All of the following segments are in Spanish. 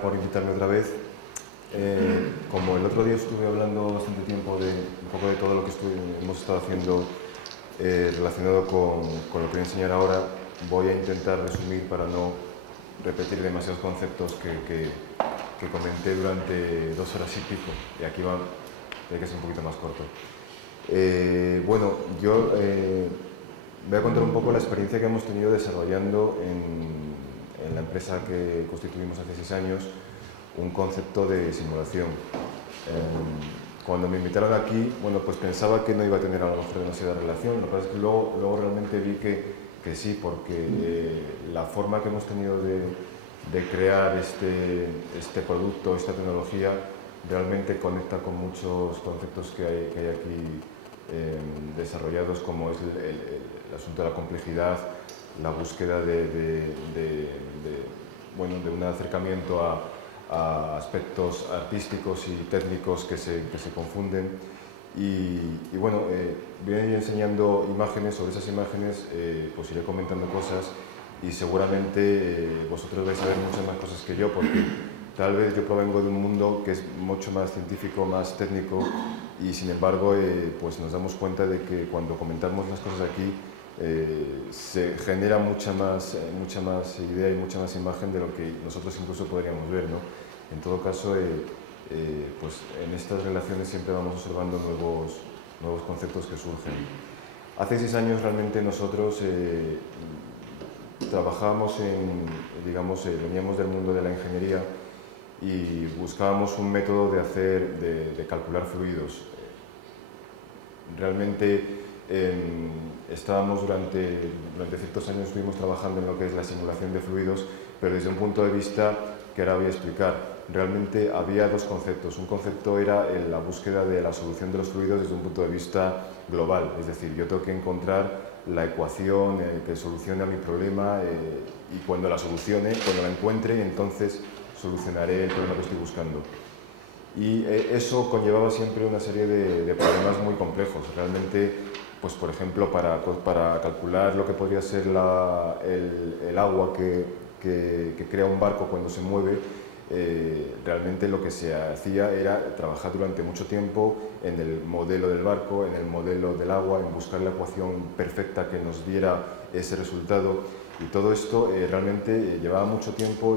por invitarme otra vez. Como el otro día estuve hablando bastante tiempo de un poco de todo lo que hemos estado haciendo relacionado con lo que voy a enseñar ahora, voy a intentar resumir para no repetir demasiados conceptos que comenté durante 2 horas y pico, y aquí tiene que ser un poquito más corto. Bueno, yo voy a contar un poco la experiencia que hemos tenido desarrollando en la empresa que constituimos hace 6 años, un concepto de simulación. Cuando me invitaron aquí, bueno, pues pensaba que no iba a tener a lo mejor demasiada relación. Lo que pasa es que luego realmente vi que sí, porque la forma que hemos tenido de crear este producto, esta tecnología, realmente conecta con muchos conceptos que hay aquí desarrollados, como es el asunto de la complejidad, la búsqueda de un acercamiento a aspectos artísticos y técnicos que se confunden. Y bueno, voy a ir enseñando imágenes. Sobre esas imágenes pues iré comentando cosas, y seguramente vosotros vais a ver muchas más cosas que yo, porque tal vez yo provengo de un mundo que es mucho más científico, más técnico, y sin embargo pues nos damos cuenta de que cuando comentamos las cosas aquí se genera mucha más idea y mucha más imagen de lo que nosotros incluso podríamos ver, ¿no? En todo caso, pues en estas relaciones siempre vamos observando nuevos conceptos que surgen. Hace 6 años realmente nosotros trabajábamos veníamos del mundo de la ingeniería y buscábamos un método de calcular fluidos. Realmente estábamos durante ciertos años estuvimos trabajando en lo que es la simulación de fluidos, pero desde un punto de vista que ahora voy a explicar. Realmente había 2 conceptos. Un concepto era la búsqueda de la solución de los fluidos desde un punto de vista global, es decir, yo tengo que encontrar la ecuación que solucione a mi problema, y cuando la encuentre, entonces solucionaré el problema que estoy buscando. Y eso conllevaba siempre una serie de problemas muy complejos. Realmente, pues por ejemplo, para calcular lo que podría ser el agua que crea un barco cuando se mueve, realmente lo que se hacía era trabajar durante mucho tiempo en el modelo del barco, en el modelo del agua, en buscar la ecuación perfecta que nos diera ese resultado, y todo esto realmente llevaba mucho tiempo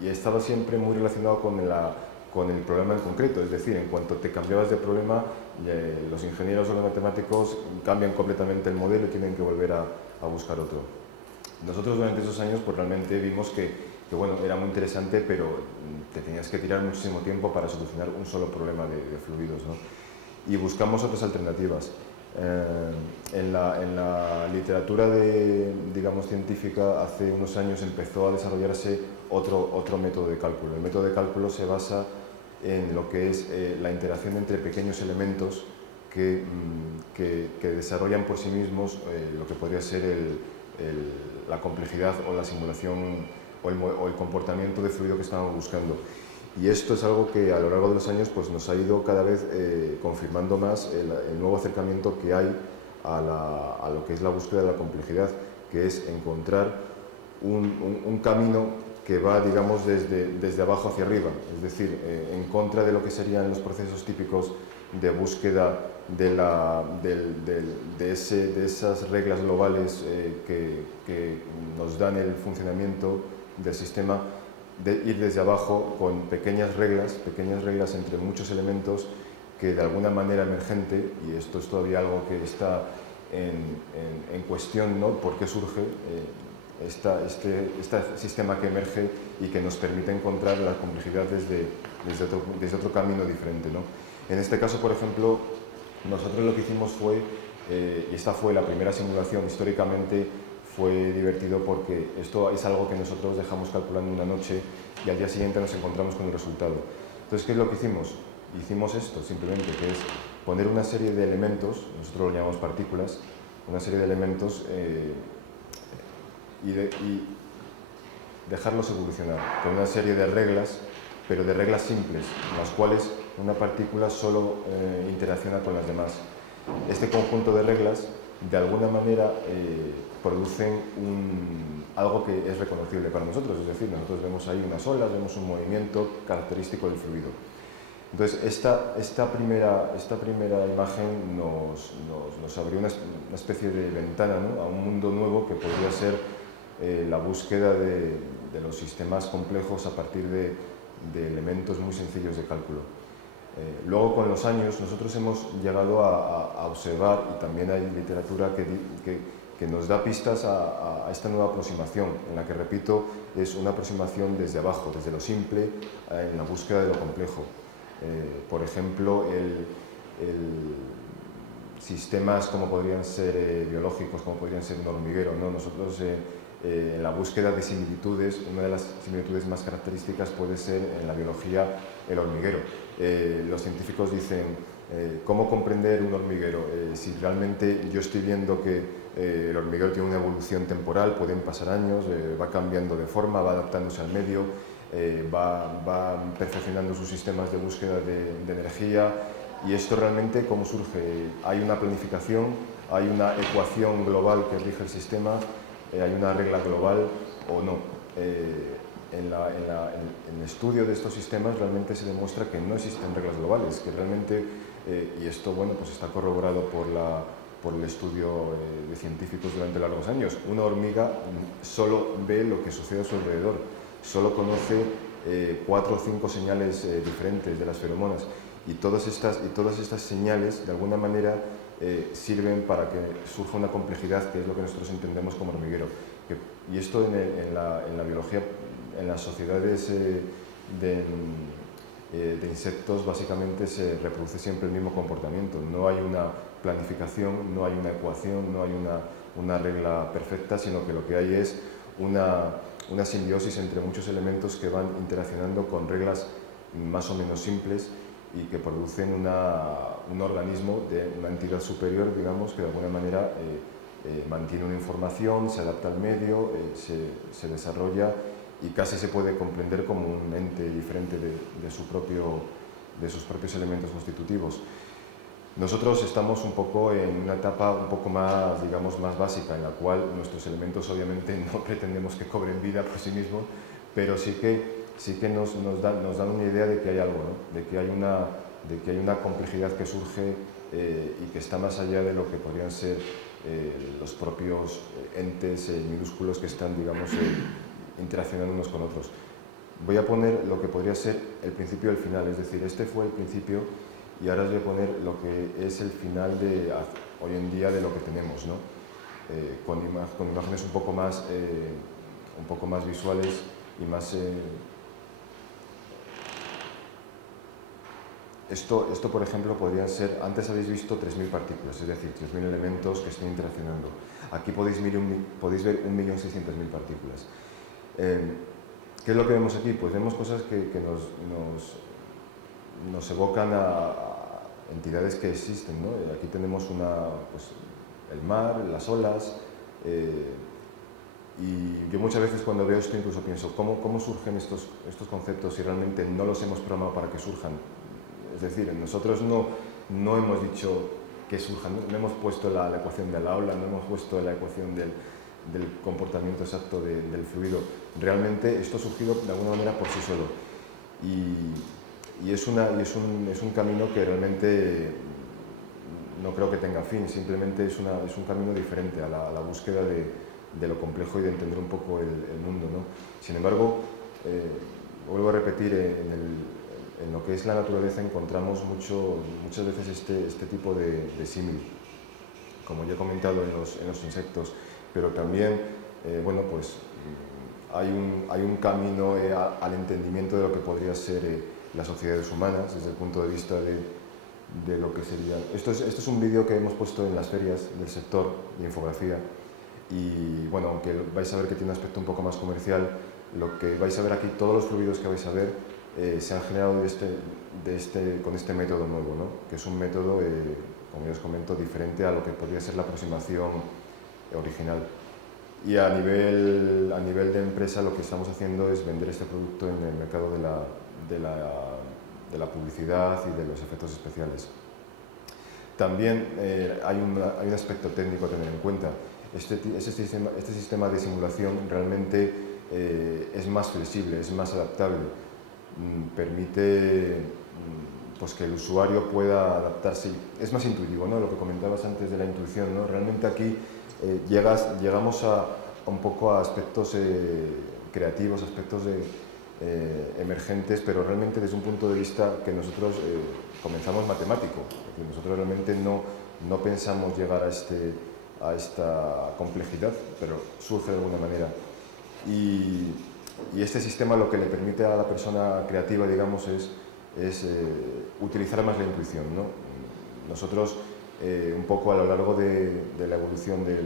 y estaba siempre muy relacionado con el problema en concreto. Es decir, en cuanto te cambiabas de problema, los ingenieros o los matemáticos cambian completamente el modelo y tienen que volver a buscar otro. Nosotros durante esos años pues realmente vimos que bueno, era muy interesante, pero te tenías que tirar muchísimo tiempo para solucionar un solo problema de fluidos, ¿no? Y buscamos otras alternativas. En la literatura científica, hace unos años empezó a desarrollarse otro método de cálculo. El método de cálculo se basa en lo que es la interacción entre pequeños elementos que desarrollan por sí mismos lo que podría ser la complejidad o la simulación o el comportamiento de fluido que estábamos buscando. Y esto es algo que a lo largo de los años pues, nos ha ido cada vez confirmando más el nuevo acercamiento que hay a lo que es la búsqueda de la complejidad, que es encontrar un camino que va, digamos, desde abajo hacia arriba, es decir, en contra de lo que serían los procesos típicos de búsqueda de esas reglas globales que nos dan el funcionamiento del sistema, de ir desde abajo con pequeñas reglas entre muchos elementos que de alguna manera emergente, y esto es todavía algo que está en cuestión, ¿no? ¿Por qué surge este sistema que emerge y que nos permite encontrar la complejidad desde otro camino diferente, ¿no? En este caso, por ejemplo, nosotros lo que hicimos fue, y esta fue la primera simulación históricamente, fue divertido porque esto es algo que nosotros dejamos calculando una noche y al día siguiente nos encontramos con el resultado. Entonces, ¿qué es lo que hicimos? Hicimos esto, simplemente, que es poner una serie de elementos, nosotros lo llamamos partículas, una serie de elementos y dejarlos evolucionar con una serie de reglas, pero de reglas simples, en las cuales una partícula solo interacciona con las demás. Este conjunto de reglas de alguna manera producen algo que es reconocible para nosotros, es decir, nosotros vemos ahí unas olas, vemos un movimiento característico del fluido. Entonces, esta primera imagen nos abrió una especie de ventana, ¿no?, a un mundo nuevo que podría ser la búsqueda de los sistemas complejos a partir de elementos muy sencillos de cálculo. Luego, con los años, nosotros hemos llegado a observar, y también hay literatura que nos da pistas a esta nueva aproximación, en la que, repito, es una aproximación desde abajo, desde lo simple, en la búsqueda de lo complejo. Por ejemplo, sistemas como podrían ser biológicos, como podrían ser un hormiguero, ¿no? Nosotros, en la búsqueda de similitudes, una de las similitudes más características puede ser en la biología el hormiguero. Los científicos dicen, ¿cómo comprender un hormiguero? Si realmente yo estoy viendo que el hormiguero tiene una evolución temporal, pueden pasar años, va cambiando de forma, va adaptándose al medio, va perfeccionando sus sistemas de búsqueda de energía. Y esto realmente, ¿cómo surge? Hay una planificación, hay una ecuación global que rige el sistema, hay una regla global o no. En el estudio de estos sistemas realmente se demuestra que no existen reglas globales, que realmente, y esto, bueno, pues está corroborado por el estudio de científicos durante largos años. Una hormiga solo ve lo que sucede a su alrededor, solo conoce 4 o 5 señales diferentes de las feromonas, y todas estas señales de alguna manera sirven para que surja una complejidad, que es lo que nosotros entendemos como hormiguero. Y esto en la biología, en las sociedades de insectos, básicamente se reproduce siempre el mismo comportamiento. No hay una planificación, no hay una ecuación, no hay una regla perfecta, sino que lo que hay es una simbiosis entre muchos elementos que van interaccionando con reglas más o menos simples y que producen un organismo de una entidad superior, digamos, que de alguna manera mantiene una información, se adapta al medio, se desarrolla y casi se puede comprender como un ente diferente de sus propios elementos constitutivos. Nosotros estamos un poco en una etapa un poco más, digamos, más básica, en la cual nuestros elementos obviamente no pretendemos que cobren vida por sí mismos, pero sí que nos dan una idea de que hay algo, ¿no?, de que hay una complejidad que surge y que está más allá de lo que podrían ser los propios entes minúsculos que están, digamos, interaccionando unos con otros. Voy a poner lo que podría ser el principio y el final, es decir, este fue el principio y ahora os voy a poner lo que es el final hoy en día de lo que tenemos, ¿no? Con imágenes un poco más visuales y más... Esto, por ejemplo, podrían ser, antes habéis visto 3.000 partículas, es decir, 3.000 elementos que están interaccionando. Aquí podéis ver 1.600.000 partículas. ¿Qué es lo que vemos aquí? Pues vemos cosas que nos evocan a entidades que existen, ¿no? Aquí tenemos pues, el mar, las olas, y yo muchas veces cuando veo esto incluso pienso, ¿cómo surgen estos conceptos si realmente no los hemos programado para que surjan? Es decir, nosotros no hemos dicho que surjan, no hemos puesto la ecuación de la ola, no hemos puesto la ecuación del comportamiento exacto del fluido. Realmente esto ha surgido de alguna manera por sí solo. Y es un camino que realmente no creo que tenga fin, simplemente es un camino diferente a la búsqueda de lo complejo y de entender un poco el mundo, ¿no? Sin embargo, vuelvo a repetir, en lo que es la naturaleza encontramos muchas veces este tipo de símil, como ya he comentado en los insectos, pero también, bueno, pues hay un camino al entendimiento de lo que podría ser las sociedades humanas desde el punto de vista de lo que sería... Esto es un vídeo que hemos puesto en las ferias del sector de infografía y, bueno, aunque vais a ver que tiene un aspecto un poco más comercial, lo que vais a ver aquí, todos los fluidos que vais a ver, se han generado con este método nuevo, ¿no?, que es un método, como ya os comento, diferente a lo que podría ser la aproximación original. Y a nivel de empresa lo que estamos haciendo es vender este producto en el mercado de la publicidad y de los efectos especiales. También hay un aspecto técnico a tener en cuenta. Este sistema de simulación realmente es más flexible, es más adaptable, permite pues que el usuario pueda adaptarse, es más intuitivo, ¿no? Lo que comentabas antes de la intuición, ¿no? Realmente aquí llegamos un poco a aspectos creativos, aspectos emergentes, pero realmente desde un punto de vista que nosotros comenzamos matemático. Es decir, nosotros realmente no pensamos llegar a esta complejidad, pero surge de alguna manera. Y este sistema lo que le permite a la persona creativa, digamos, es utilizar más la intuición, ¿no? Nosotros, un poco a lo largo de la evolución de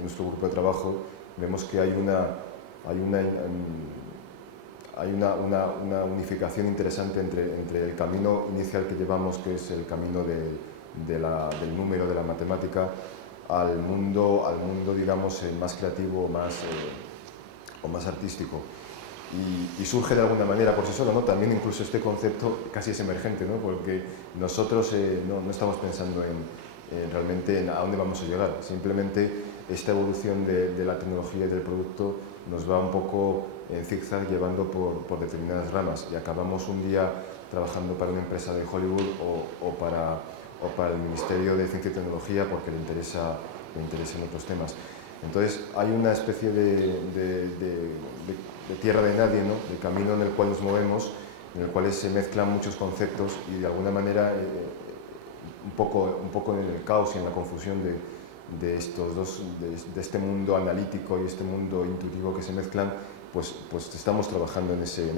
nuestro grupo de trabajo, vemos que hay una unificación interesante entre el camino inicial que llevamos, que es el camino del número, de la matemática, al mundo digamos, más creativo o más artístico. Y surge de alguna manera por sí solo, ¿no? También incluso este concepto casi es emergente, ¿no? Porque nosotros no estamos pensando realmente a dónde vamos a llegar. Simplemente esta evolución de la tecnología y del producto nos va un poco en zigzag llevando por determinadas ramas, y acabamos un día trabajando para una empresa de Hollywood o para el Ministerio de Ciencia y Tecnología porque le interesan otros temas. Entonces hay una especie de tierra de nadie, ¿no? De camino en el cual nos movemos, en el cual se mezclan muchos conceptos y de alguna manera un poco en el caos y en la confusión de este mundo analítico y este mundo intuitivo que se mezclan, pues estamos trabajando en ese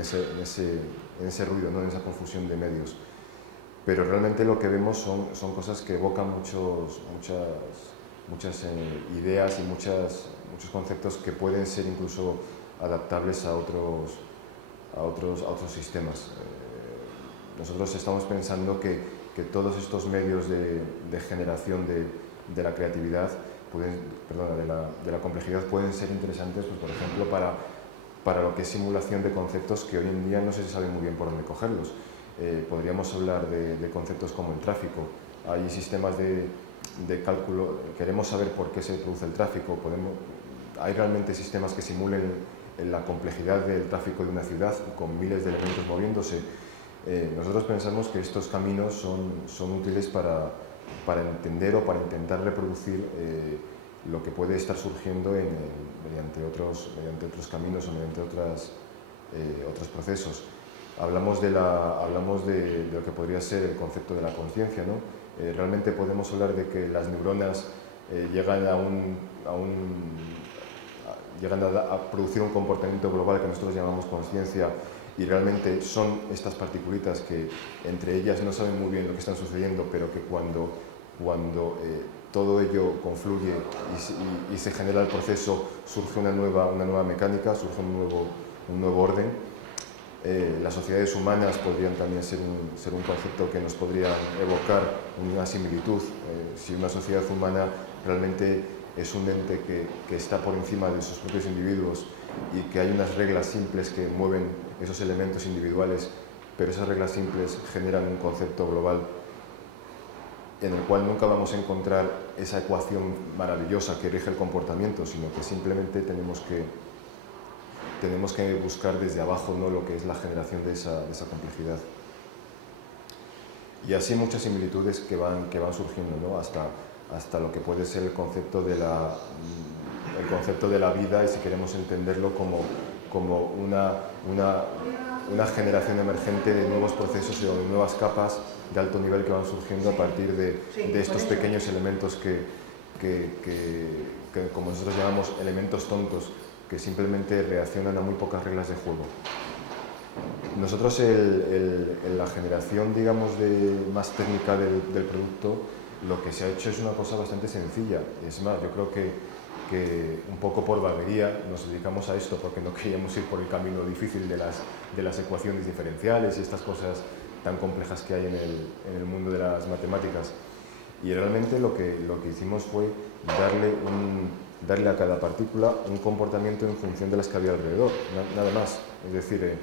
ruido, ¿no? En esa confusión de medios. Pero realmente lo que vemos son cosas que evocan muchas ideas y muchos conceptos que pueden ser incluso adaptables a otros sistemas. Nosotros estamos pensando que todos estos medios de generación de la creatividad, de la complejidad, pueden ser interesantes, pues, por ejemplo, para lo que es simulación de conceptos que hoy en día no se sabe muy bien por dónde cogerlos. Podríamos hablar de conceptos como el tráfico. Hay sistemas de cálculo, queremos saber por qué se produce el tráfico. Hay realmente sistemas que simulen la complejidad del tráfico de una ciudad con miles de elementos moviéndose. Nosotros pensamos que estos caminos son útiles para entender o para intentar reproducir lo que puede estar surgiendo mediante otros caminos o mediante otros procesos. Hablamos de lo que podría ser el concepto de la conciencia, ¿no? Realmente podemos hablar de que las neuronas llegan a producir un comportamiento global que nosotros llamamos conciencia, y realmente son estas partículas que entre ellas no saben muy bien lo que están sucediendo, pero que cuando todo ello confluye y se genera el proceso, surge una nueva mecánica, surge un nuevo orden. Las sociedades humanas podrían también ser un concepto que nos podría evocar una similitud. Si una sociedad humana realmente es un ente que está por encima de sus propios individuos y que hay unas reglas simples que mueven esos elementos individuales, pero esas reglas simples generan un concepto global en el cual nunca vamos a encontrar esa ecuación maravillosa que rige el comportamiento, sino que simplemente tenemos que buscar desde abajo, ¿no? Lo que es la generación de esa complejidad. Y así muchas similitudes que van surgiendo, ¿no? hasta lo que puede ser el concepto de la vida, y si queremos entenderlo como una generación emergente de nuevos procesos y de nuevas capas de alto nivel que van surgiendo a partir de estos pequeños elementos que como nosotros llamamos elementos tontos, que simplemente reaccionan a muy pocas reglas de juego. Nosotros en la generación, digamos, más técnica del producto, lo que se ha hecho es una cosa bastante sencilla. Es más, yo creo que un poco por vaguería nos dedicamos a esto, porque no queríamos ir por el camino difícil de las ecuaciones diferenciales y estas cosas tan complejas que hay en el mundo de las matemáticas. Y realmente lo que hicimos fue darle a cada partícula un comportamiento en función de las que había alrededor, nada más. Es decir,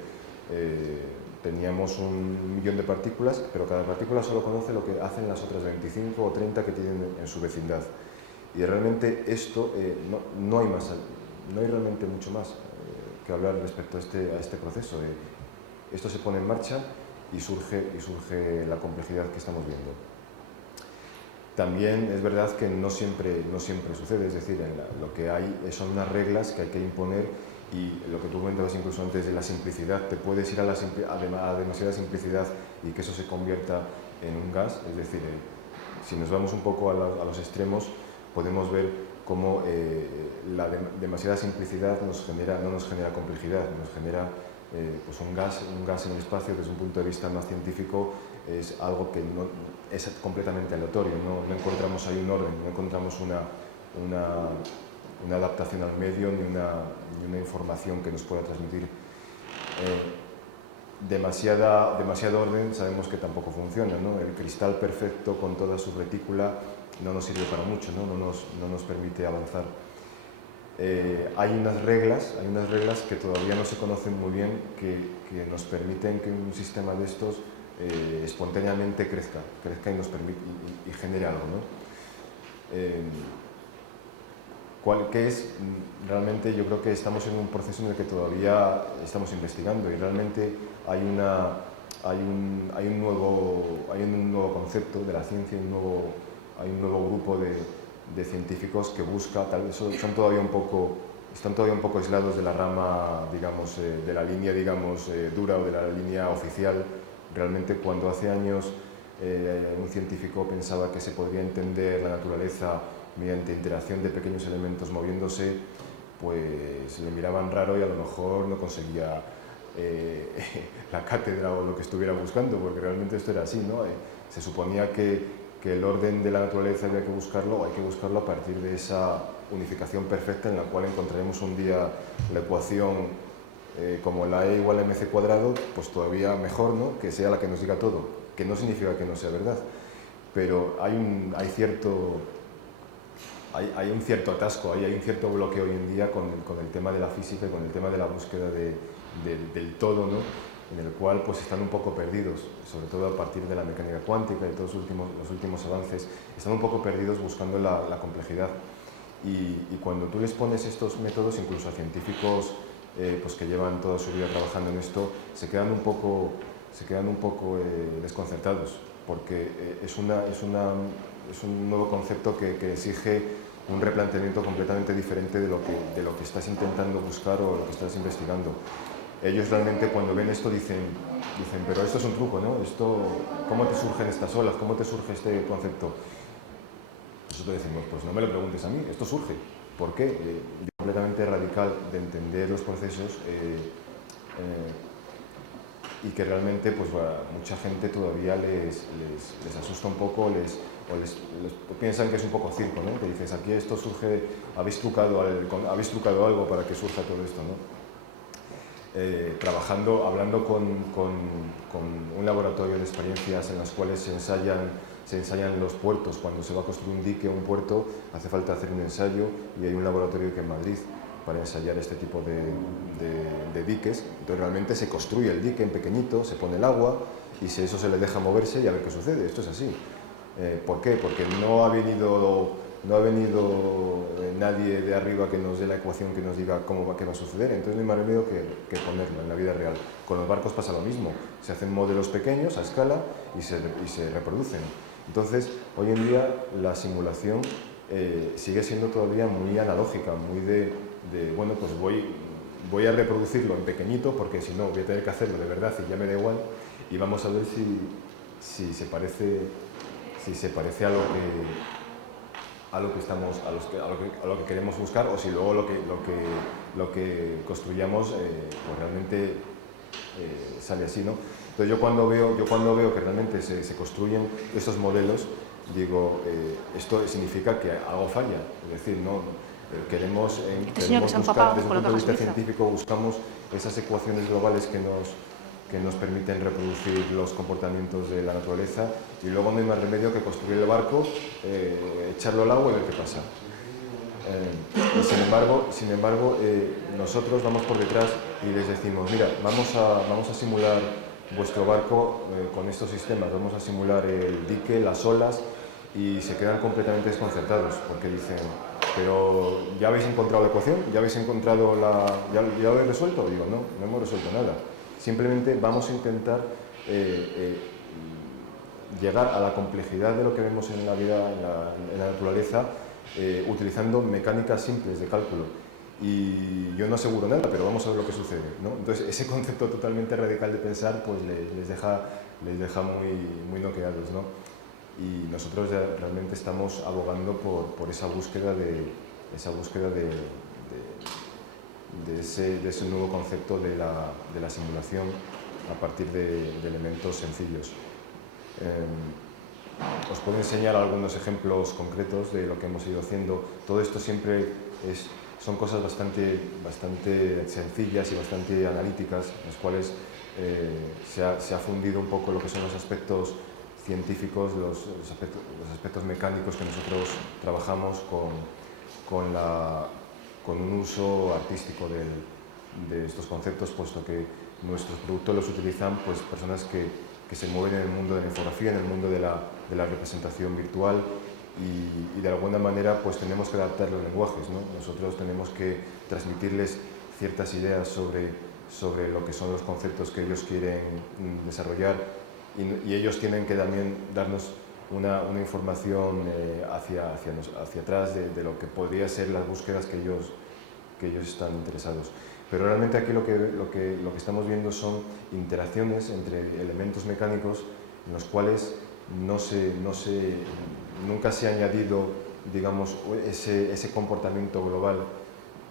teníamos 1.000.000 de partículas, pero cada partícula solo conoce lo que hacen las otras 25 o 30 que tienen en su vecindad. Y realmente esto, no hay realmente mucho más que hablar respecto a este proceso. Esto se pone en marcha y surge la complejidad que estamos viendo. También es verdad que no siempre sucede, es decir, lo que hay son unas reglas que hay que imponer, y lo que tú comentabas incluso antes de la simplicidad, te puedes ir a demasiada simplicidad y que eso se convierta en un gas. Es decir, si nos vamos un poco a los extremos, podemos ver cómo la demasiada simplicidad no nos genera complejidad, nos genera pues un gas en el espacio. Desde un punto de vista más científico es algo que no es completamente aleatorio, no encontramos ahí un orden, no encontramos una adaptación al medio ni una información que nos pueda transmitir. Demasiado orden sabemos que tampoco funciona, ¿no? El cristal perfecto con toda su retícula no nos sirve para mucho, no nos permite avanzar. Hay unas reglas que todavía no se conocen muy bien, que nos permiten que un sistema de estos espontáneamente crezca y nos permite y genere algo, ¿no? ¿Qué es? Realmente yo creo que estamos en un proceso en el que todavía estamos investigando, y realmente hay un nuevo concepto de la ciencia, hay un nuevo grupo de científicos que busca, están todavía un poco aislados de la rama, digamos, de la línea, digamos, dura, o de la línea oficial. Realmente, cuando hace años un científico pensaba que se podría entender la naturaleza mediante interacción de pequeños elementos moviéndose, pues le miraban raro y a lo mejor no conseguía la cátedra o lo que estuviera buscando, porque realmente esto era así, ¿no? Se suponía que el orden de la naturaleza hay que buscarlo a partir de esa unificación perfecta, en la cual encontraremos un día la ecuación como la E igual a mc cuadrado, pues todavía mejor, ¿no? Que sea la que nos diga todo, que no significa que no sea verdad, pero hay un cierto atasco, hay un cierto bloqueo hoy en día con el tema de la física y con el tema de la búsqueda del todo, ¿no? En el cual pues están un poco perdidos, sobre todo a partir de la mecánica cuántica y todos los últimos avances, están un poco perdidos buscando la complejidad. Y cuando tú les pones estos métodos, incluso a científicos pues que llevan toda su vida trabajando en esto, se quedan un poco desconcertados, porque es un nuevo concepto que exige un replanteamiento completamente diferente de lo que estás intentando buscar o lo que estás investigando. Ellos realmente, cuando ven esto, dicen, pero esto es un truco, ¿no? ¿Cómo te surgen estas olas? ¿Cómo te surge este concepto? Nosotros decimos, pues no me lo preguntes a mí, esto surge. ¿Por qué? Yo completamente radical de entender los procesos y que realmente pues, mucha gente todavía les asusta un poco, piensan que es un poco circo, ¿no? Que dices, aquí esto surge, habéis trucado algo para que surja todo esto, ¿no? Hablando con un laboratorio de experiencias en las cuales se ensayan los puertos. Cuando se va a construir un dique o un puerto, hace falta hacer un ensayo, y hay un laboratorio que en Madrid para ensayar este tipo de diques. Entonces realmente se construye el dique en pequeñito, se pone el agua y eso se le deja moverse y a ver qué sucede. Esto es así. ¿Por qué? Porque no ha venido nadie de arriba que nos dé la ecuación que nos diga qué va a suceder. Entonces no hay más remedio que ponerlo en la vida real. Con los barcos pasa lo mismo. Se hacen modelos pequeños a escala y se reproducen. Entonces, hoy en día la simulación sigue siendo todavía muy analógica, muy bueno, pues voy a reproducirlo en pequeñito, porque si no voy a tener que hacerlo de verdad y ya me da igual, y vamos a ver si se parece a lo que queremos buscar, o si luego lo que construyamos pues realmente sale así, ¿no? Entonces yo cuando veo que realmente se construyen estos modelos, digo, esto significa que algo falla. Es decir, queremos buscar, desde un punto de vista científico, buscamos esas ecuaciones globales que nos permiten reproducir los comportamientos de la naturaleza, y luego no hay más remedio que construir el barco, echarlo al agua y ver qué pasa. Sin embargo, nosotros vamos por detrás y les decimos, mira, vamos a simular vuestro barco con estos sistemas, vamos a simular el dique, las olas, y se quedan completamente desconcertados porque dicen, pero ¿ya habéis encontrado la ecuación? ¿Ya habéis encontrado ¿Ya lo habéis resuelto? Digo, no, no hemos resuelto nada. Simplemente vamos a intentar llegar a la complejidad de lo que vemos en la vida, en la naturaleza, utilizando mecánicas simples de cálculo. Y yo no aseguro nada, pero vamos a ver lo que sucede, ¿no? Entonces, ese concepto totalmente radical de pensar, pues les deja muy noqueados, ¿no? Y nosotros realmente estamos abogando por esa búsqueda de ese nuevo concepto de la simulación a partir de elementos sencillos. Os puedo enseñar algunos ejemplos concretos de lo que hemos ido haciendo. Todo esto siempre son cosas bastante sencillas y bastante analíticas, en las cuales se ha fundido un poco lo que son los aspectos científicos, los aspectos mecánicos que nosotros trabajamos con un uso artístico de estos conceptos, puesto que nuestros productos los utilizan pues, personas que se mueven en el mundo de la infografía, en el mundo de la representación virtual, y de alguna manera pues tenemos que adaptar los lenguajes, ¿no? Nosotros tenemos que transmitirles ciertas ideas sobre lo que son los conceptos que ellos quieren desarrollar, y ellos tienen que también darnos una información hacia atrás de lo que podría ser las búsquedas que ellos están interesados. Pero realmente aquí lo que estamos viendo son interacciones entre elementos mecánicos en los cuales nunca se ha añadido, digamos, ese comportamiento global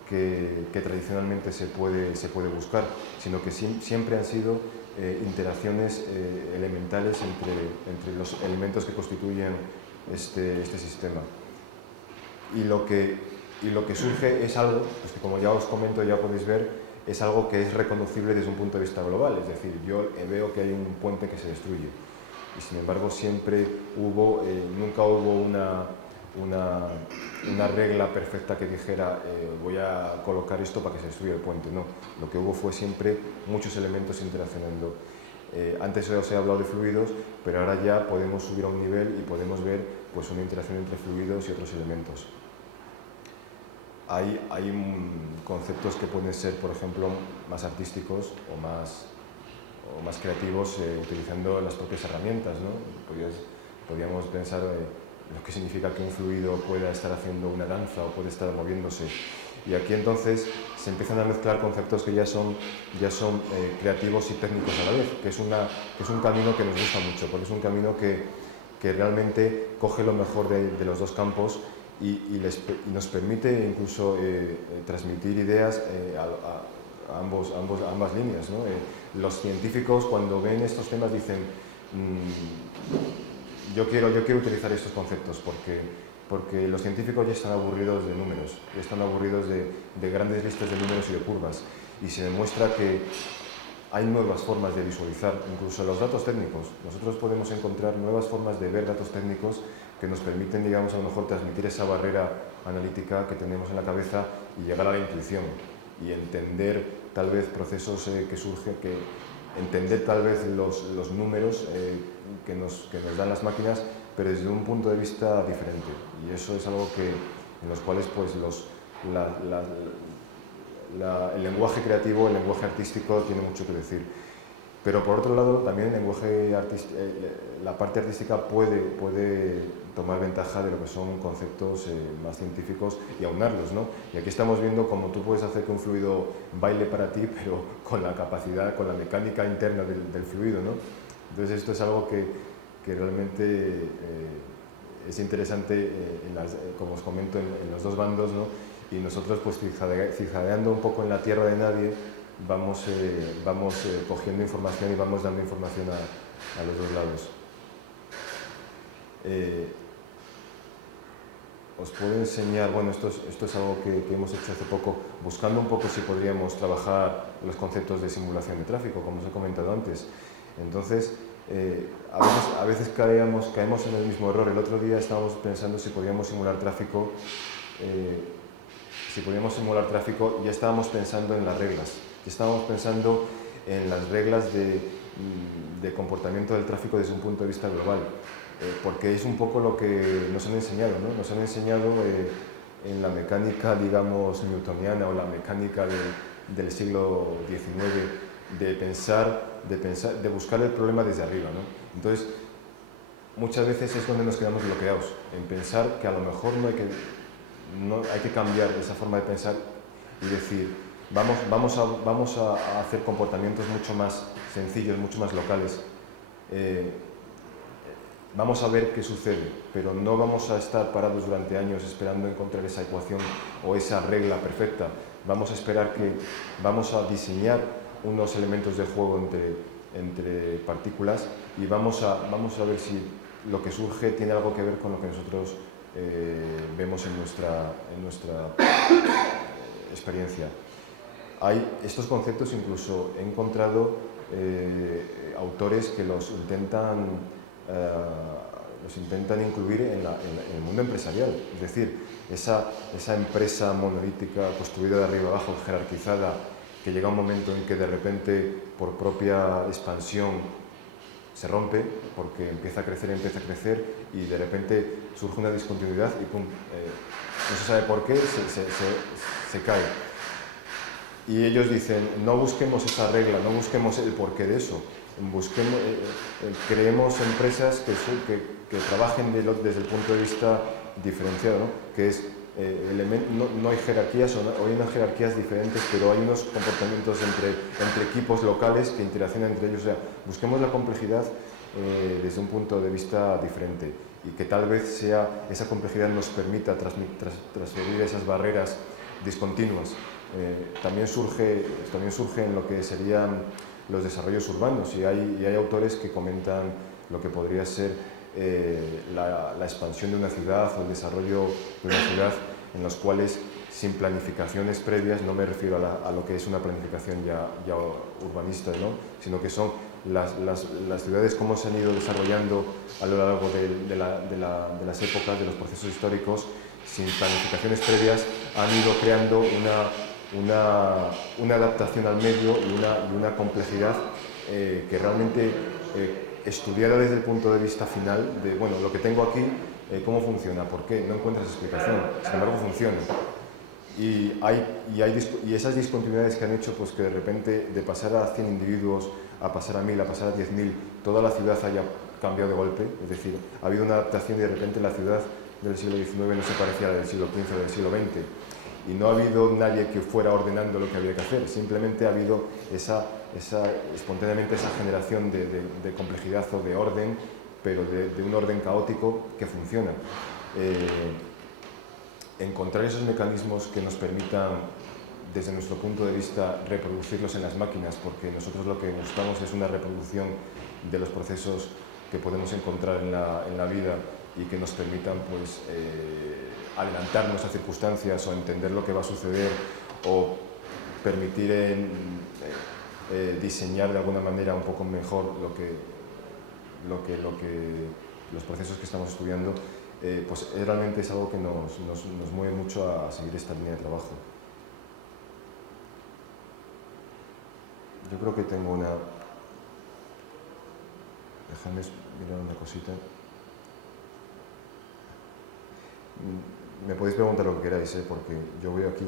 que tradicionalmente se puede buscar, sino que siempre han sido interacciones elementales entre los elementos que constituyen este sistema. Y lo que surge es algo, pues que como ya os comento, ya podéis ver, es algo que es reconocible desde un punto de vista global. Es decir, yo veo que hay un puente que se destruye, y sin embargo nunca hubo una regla perfecta que dijera voy a colocar esto para que se destruya el puente. No, lo que hubo fue siempre muchos elementos interaccionando. Antes os he hablado de fluidos, pero ahora ya podemos subir a un nivel y podemos ver pues, una interacción entre fluidos y otros elementos. Hay conceptos que pueden ser, por ejemplo, más artísticos o más creativos utilizando las propias herramientas, ¿no? Podríamos pensar lo que significa que un fluido pueda estar haciendo una danza o puede estar moviéndose. Y aquí entonces se empiezan a mezclar conceptos que ya son creativos y técnicos a la vez, que es un camino que nos gusta mucho, porque es un camino que realmente coge lo mejor de los dos campos y nos permite incluso transmitir ideas a ambas líneas, ¿no? Los científicos, cuando ven estos temas, dicen yo quiero utilizar estos conceptos porque los científicos ya están aburridos de números, ya están aburridos de grandes listas de números y de curvas, y se demuestra que hay nuevas formas de visualizar, incluso los datos técnicos. Nosotros podemos encontrar nuevas formas de ver datos técnicos que nos permiten, digamos, a lo mejor transmitir esa barrera analítica que tenemos en la cabeza y llegar a la intuición y entender tal vez procesos que surgen, entender tal vez los números que nos dan las máquinas, pero desde un punto de vista diferente. Y eso es algo en los cuales pues, el lenguaje creativo, el lenguaje artístico tiene mucho que decir. Pero por otro lado, también la parte artística puede tomar ventaja de lo que son conceptos más científicos y aunarlos, ¿no? Y aquí estamos viendo cómo tú puedes hacer que un fluido baile para ti, pero con la capacidad, con la mecánica interna del fluido, ¿no? Entonces esto es algo que realmente es interesante, como os comento, en los dos bandos, ¿no? Y nosotros, pues zigzagueando un poco en la tierra de nadie, vamos cogiendo información y vamos dando información a los dos lados. Os puedo enseñar, bueno, esto es algo que hemos hecho hace poco, buscando un poco si podríamos trabajar los conceptos de simulación de tráfico, como os he comentado antes. Entonces, a veces caemos en el mismo error. El otro día estábamos pensando si podíamos simular tráfico, ya estábamos pensando en las reglas, ya estábamos pensando en las reglas de de comportamiento del tráfico desde un punto de vista global, porque es un poco lo que nos han enseñado, ¿no? Nos han enseñado en la mecánica, digamos, newtoniana o la mecánica del siglo XIX, de buscar el problema desde arriba, ¿no? Entonces, muchas veces es donde nos quedamos bloqueados, en pensar que a lo mejor no hay que cambiar esa forma de pensar y decir, vamos a hacer comportamientos mucho más sencillos, mucho más locales. Vamos a ver qué sucede, pero no vamos a estar parados durante años esperando encontrar esa ecuación o esa regla perfecta. Vamos a diseñar unos elementos de juego entre partículas y vamos a ver si lo que surge tiene algo que ver con lo que nosotros vemos en nuestra experiencia. Hay estos conceptos, incluso he encontrado autores que los intentan incluir en el mundo empresarial. Es decir, esa empresa monolítica construida de arriba abajo, jerarquizada, que llega un momento en que de repente, por propia expansión, se rompe, porque empieza a crecer y de repente surge una discontinuidad y pum, no se sabe por qué, se cae. Y ellos dicen, no busquemos esa regla, no busquemos el porqué de eso, creemos empresas que trabajen desde el punto de vista diferenciado, ¿no? Que es, no hay jerarquías, o hay unas jerarquías diferentes, pero hay unos comportamientos entre equipos locales que interaccionan entre ellos. O sea, busquemos la complejidad desde un punto de vista diferente y que tal vez esa complejidad nos permita transferir esas barreras discontinuas. También surge en lo que serían los desarrollos urbanos y hay autores que comentan lo que podría ser la expansión de una ciudad o el desarrollo de una ciudad en los cuales sin planificaciones previas, no me refiero a lo que es una planificación ya urbanista, ¿no? Sino que son las ciudades cómo se han ido desarrollando a lo largo de las épocas, de los procesos históricos, sin planificaciones previas, han ido creando una adaptación al medio y una complejidad que realmente estudiada desde el punto de vista final de, bueno, lo que tengo aquí, cómo funciona, por qué, no encuentras explicación, sin embargo funciona. Y esas discontinuidades que han hecho pues, que de repente de pasar a 100 individuos a pasar a 1000, a pasar a 10.000, toda la ciudad haya cambiado de golpe, es decir, ha habido una adaptación y de repente la ciudad del siglo XIX no se parecía a la del siglo XV o del siglo XX. Y no ha habido nadie que fuera ordenando lo que había que hacer, simplemente ha habido espontáneamente esa generación de complejidad o de orden, pero de un orden caótico que funciona. Encontrar esos mecanismos que nos permitan, desde nuestro punto de vista, reproducirlos en las máquinas, porque nosotros lo que buscamos es una reproducción de los procesos que podemos encontrar en la vida y que nos permitan pues, adelantarnos a circunstancias o entender lo que va a suceder o permitir diseñar de alguna manera un poco mejor los procesos que estamos estudiando, pues realmente es algo que nos mueve mucho a seguir esta línea de trabajo. Yo creo que tengo una... Déjame mirar una cosita. Me podéis preguntar lo que queráis, porque yo voy aquí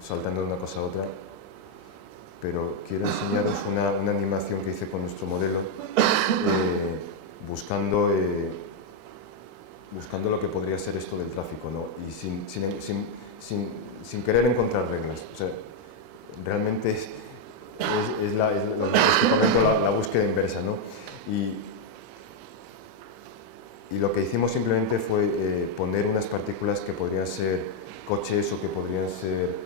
saltando de una cosa a otra, pero quiero enseñaros una animación que hice con nuestro modelo, buscando lo que podría ser esto del tráfico, ¿no? Y sin querer encontrar reglas. O sea, realmente es la búsqueda inversa, ¿no? Y lo que hicimos simplemente fue poner unas partículas que podrían ser coches o que podrían ser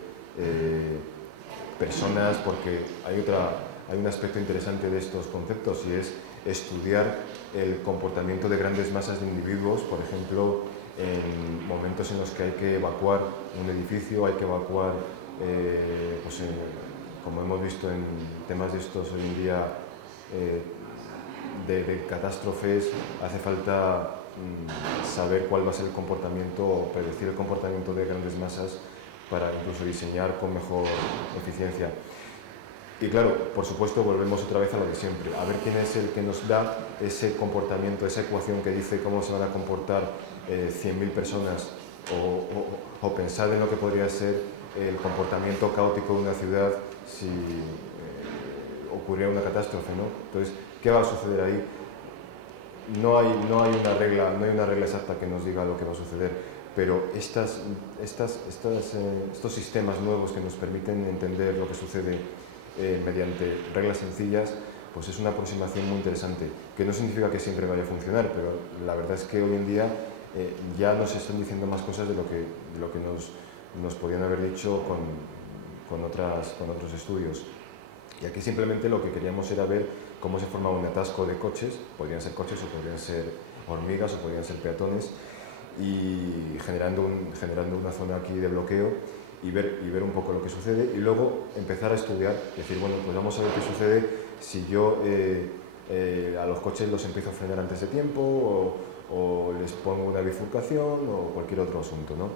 personas, porque hay un aspecto interesante de estos conceptos y es estudiar el comportamiento de grandes masas de individuos, por ejemplo, en momentos en los que hay que evacuar un edificio, hay que evacuar, pues, como hemos visto en temas de estos hoy en día, de catástrofes, hace falta saber cuál va a ser el comportamiento o predecir el comportamiento de grandes masas para incluso diseñar con mejor eficiencia. Y claro, por supuesto, volvemos otra vez a lo de siempre, a ver quién es el que nos da ese comportamiento, esa ecuación que dice cómo se van a comportar 100.000 personas o pensar en lo que podría ser el comportamiento caótico de una ciudad si ocurriera una catástrofe, ¿no? Entonces, ¿qué va a suceder ahí? No hay una regla exacta que nos diga lo que va a suceder, pero estos sistemas nuevos que nos permiten entender lo que sucede mediante reglas sencillas, pues es una aproximación muy interesante, que no significa que siempre vaya a funcionar, pero la verdad es que hoy en día ya nos están diciendo más cosas de lo que nos podían haber dicho con otros estudios. Y aquí simplemente lo que queríamos era ver cómo se formaba un atasco de coches, podrían ser coches o podrían ser hormigas o podrían ser peatones, y generando una zona aquí de bloqueo y ver un poco lo que sucede y luego empezar a estudiar, decir, bueno, pues vamos a ver qué sucede si yo a los coches los empiezo a frenar antes de tiempo o les pongo una bifurcación o cualquier otro asunto, ¿no?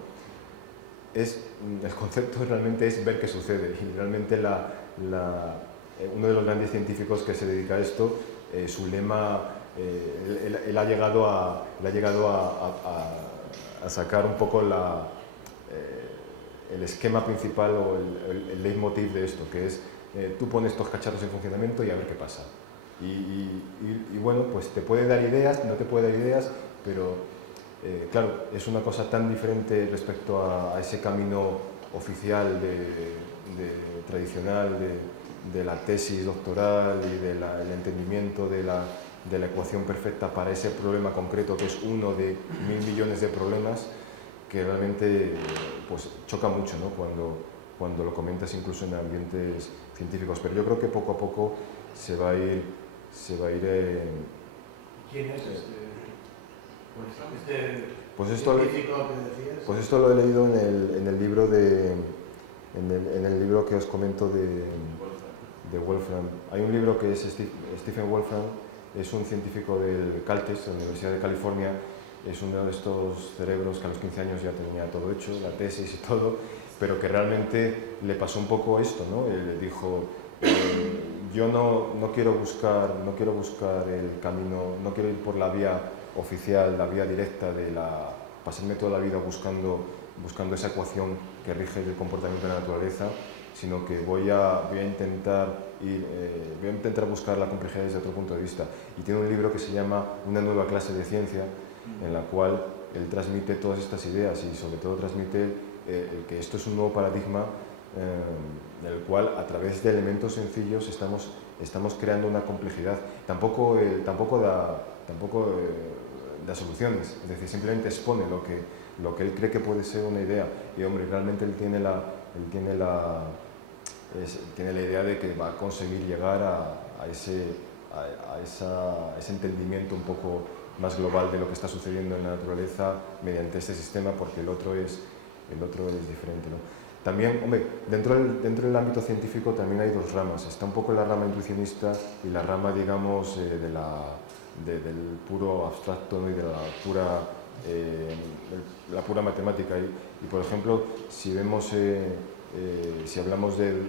El concepto realmente es ver qué sucede y realmente uno de los grandes científicos que se dedica a esto, su lema, él ha llegado a sacar un poco el esquema principal o el leitmotiv de esto, que es tú pones estos cacharros en funcionamiento y a ver qué pasa. Y bueno, pues te puede dar ideas, no te puede dar ideas, pero claro, es una cosa tan diferente respecto a ese camino oficial tradicional de la tesis doctoral y del entendimiento de la ecuación perfecta para ese problema concreto, que es uno de 1.000 millones de problemas, que realmente pues, choca mucho, ¿no? cuando lo comentas incluso en ambientes científicos. Pero yo creo que poco a poco se va a ir... ¿Quién es pues científico que decías? Pues esto lo he leído en el libro que os comento de Wolfram. Hay un libro que es Stephen Wolfram, es un científico del Caltech, de la Universidad de California, es uno de estos cerebros que a los 15 años ya tenía todo hecho, la tesis y todo, pero que realmente le pasó un poco esto, ¿no? Él dijo, yo no quiero buscar el camino, no quiero ir por la vía oficial, la vía directa pasarme toda la vida buscando esa ecuación que rige el comportamiento de la naturaleza, sino que voy a intentar buscar la complejidad desde otro punto de vista. Y tiene un libro que se llama Una nueva clase de ciencia, en la cual él transmite todas estas ideas y sobre todo transmite que esto es un nuevo paradigma en el cual a través de elementos sencillos estamos creando una complejidad. Tampoco da soluciones, es decir, simplemente expone lo que él cree que puede ser una idea. Y hombre, realmente él tiene la idea de que va a conseguir llegar a ese entendimiento un poco más global de lo que está sucediendo en la naturaleza mediante este sistema, porque el otro es diferente, ¿no? También, hombre, dentro del ámbito científico también hay dos ramas. Está un poco la rama intuicionista y la rama, digamos, del puro abstracto, ¿no? Y de la pura matemática. Y por ejemplo, si hablamos de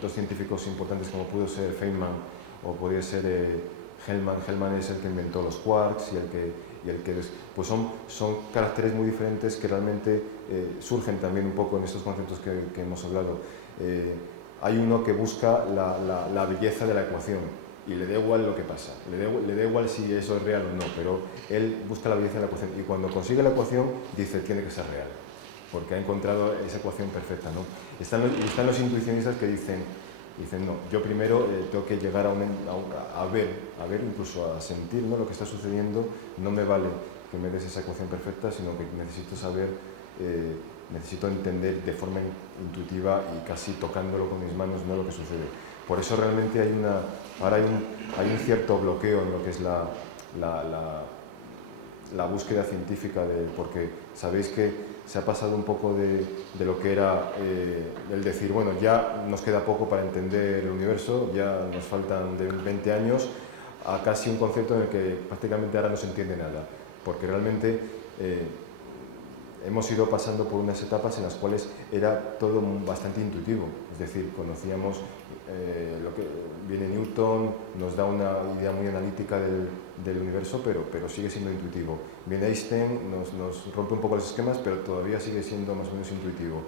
dos científicos importantes como pudo ser Feynman o podría ser Hellman es el que inventó los quarks pues son caracteres muy diferentes que realmente surgen también un poco en estos conceptos que hemos hablado. Hay uno que busca la belleza de la ecuación y le da igual lo que pasa, le da igual si eso es real o no, pero él busca la belleza de la ecuación y cuando consigue la ecuación dice tiene que ser real, porque ha encontrado esa ecuación perfecta, ¿no? Están los intuicionistas que dicen no, yo primero tengo que llegar a ver, incluso a sentir, ¿no? Lo que está sucediendo. No me vale que me des esa ecuación perfecta, sino que necesito saber, necesito entender de forma intuitiva y casi tocándolo con mis manos, ¿no? Lo que sucede. Por eso realmente ahora hay un cierto bloqueo en lo que es la búsqueda científica, porque sabéis que se ha pasado un poco de lo que era el decir, bueno, ya nos queda poco para entender el universo, ya nos faltan 20 años, a casi un concepto en el que prácticamente ahora no se entiende nada, porque realmente hemos ido pasando por unas etapas en las cuales era todo bastante intuitivo, es decir, conocíamos lo que viene Newton, nos da una idea muy analítica del universo, pero sigue siendo intuitivo. Viene Einstein, nos rompe un poco los esquemas, pero todavía sigue siendo más o menos intuitivo.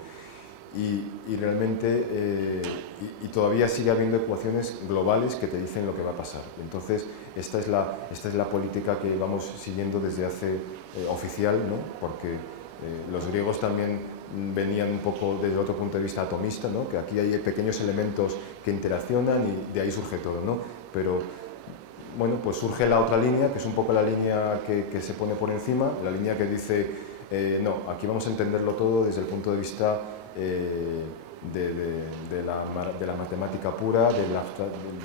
Y realmente todavía sigue habiendo ecuaciones globales que te dicen lo que va a pasar. Entonces, esta es la política que vamos siguiendo desde hace oficial, ¿no? Porque los griegos también venían un poco desde otro punto de vista atomista, ¿no? Que aquí hay pequeños elementos que interaccionan y de ahí surge todo, ¿no? Pero bueno, pues surge la otra línea, que es un poco la línea que se pone por encima, la línea que dice, no, aquí vamos a entenderlo todo desde el punto de vista de la matemática pura, de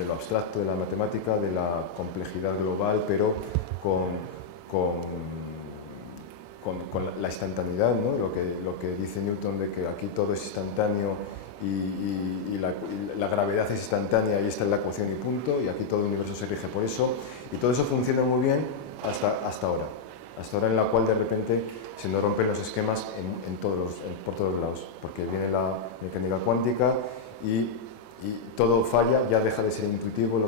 lo abstracto de la matemática, de la complejidad global, pero con la instantaneidad, ¿no? Lo que dice Newton de que aquí todo es instantáneo y la gravedad es instantánea y esta es la ecuación y punto, y aquí todo el universo se rige por eso, y todo eso funciona muy bien hasta ahora. Hasta ahora en la cual de repente se nos rompen los esquemas por todos lados, porque viene la mecánica cuántica y todo falla, ya deja de ser intuitivo,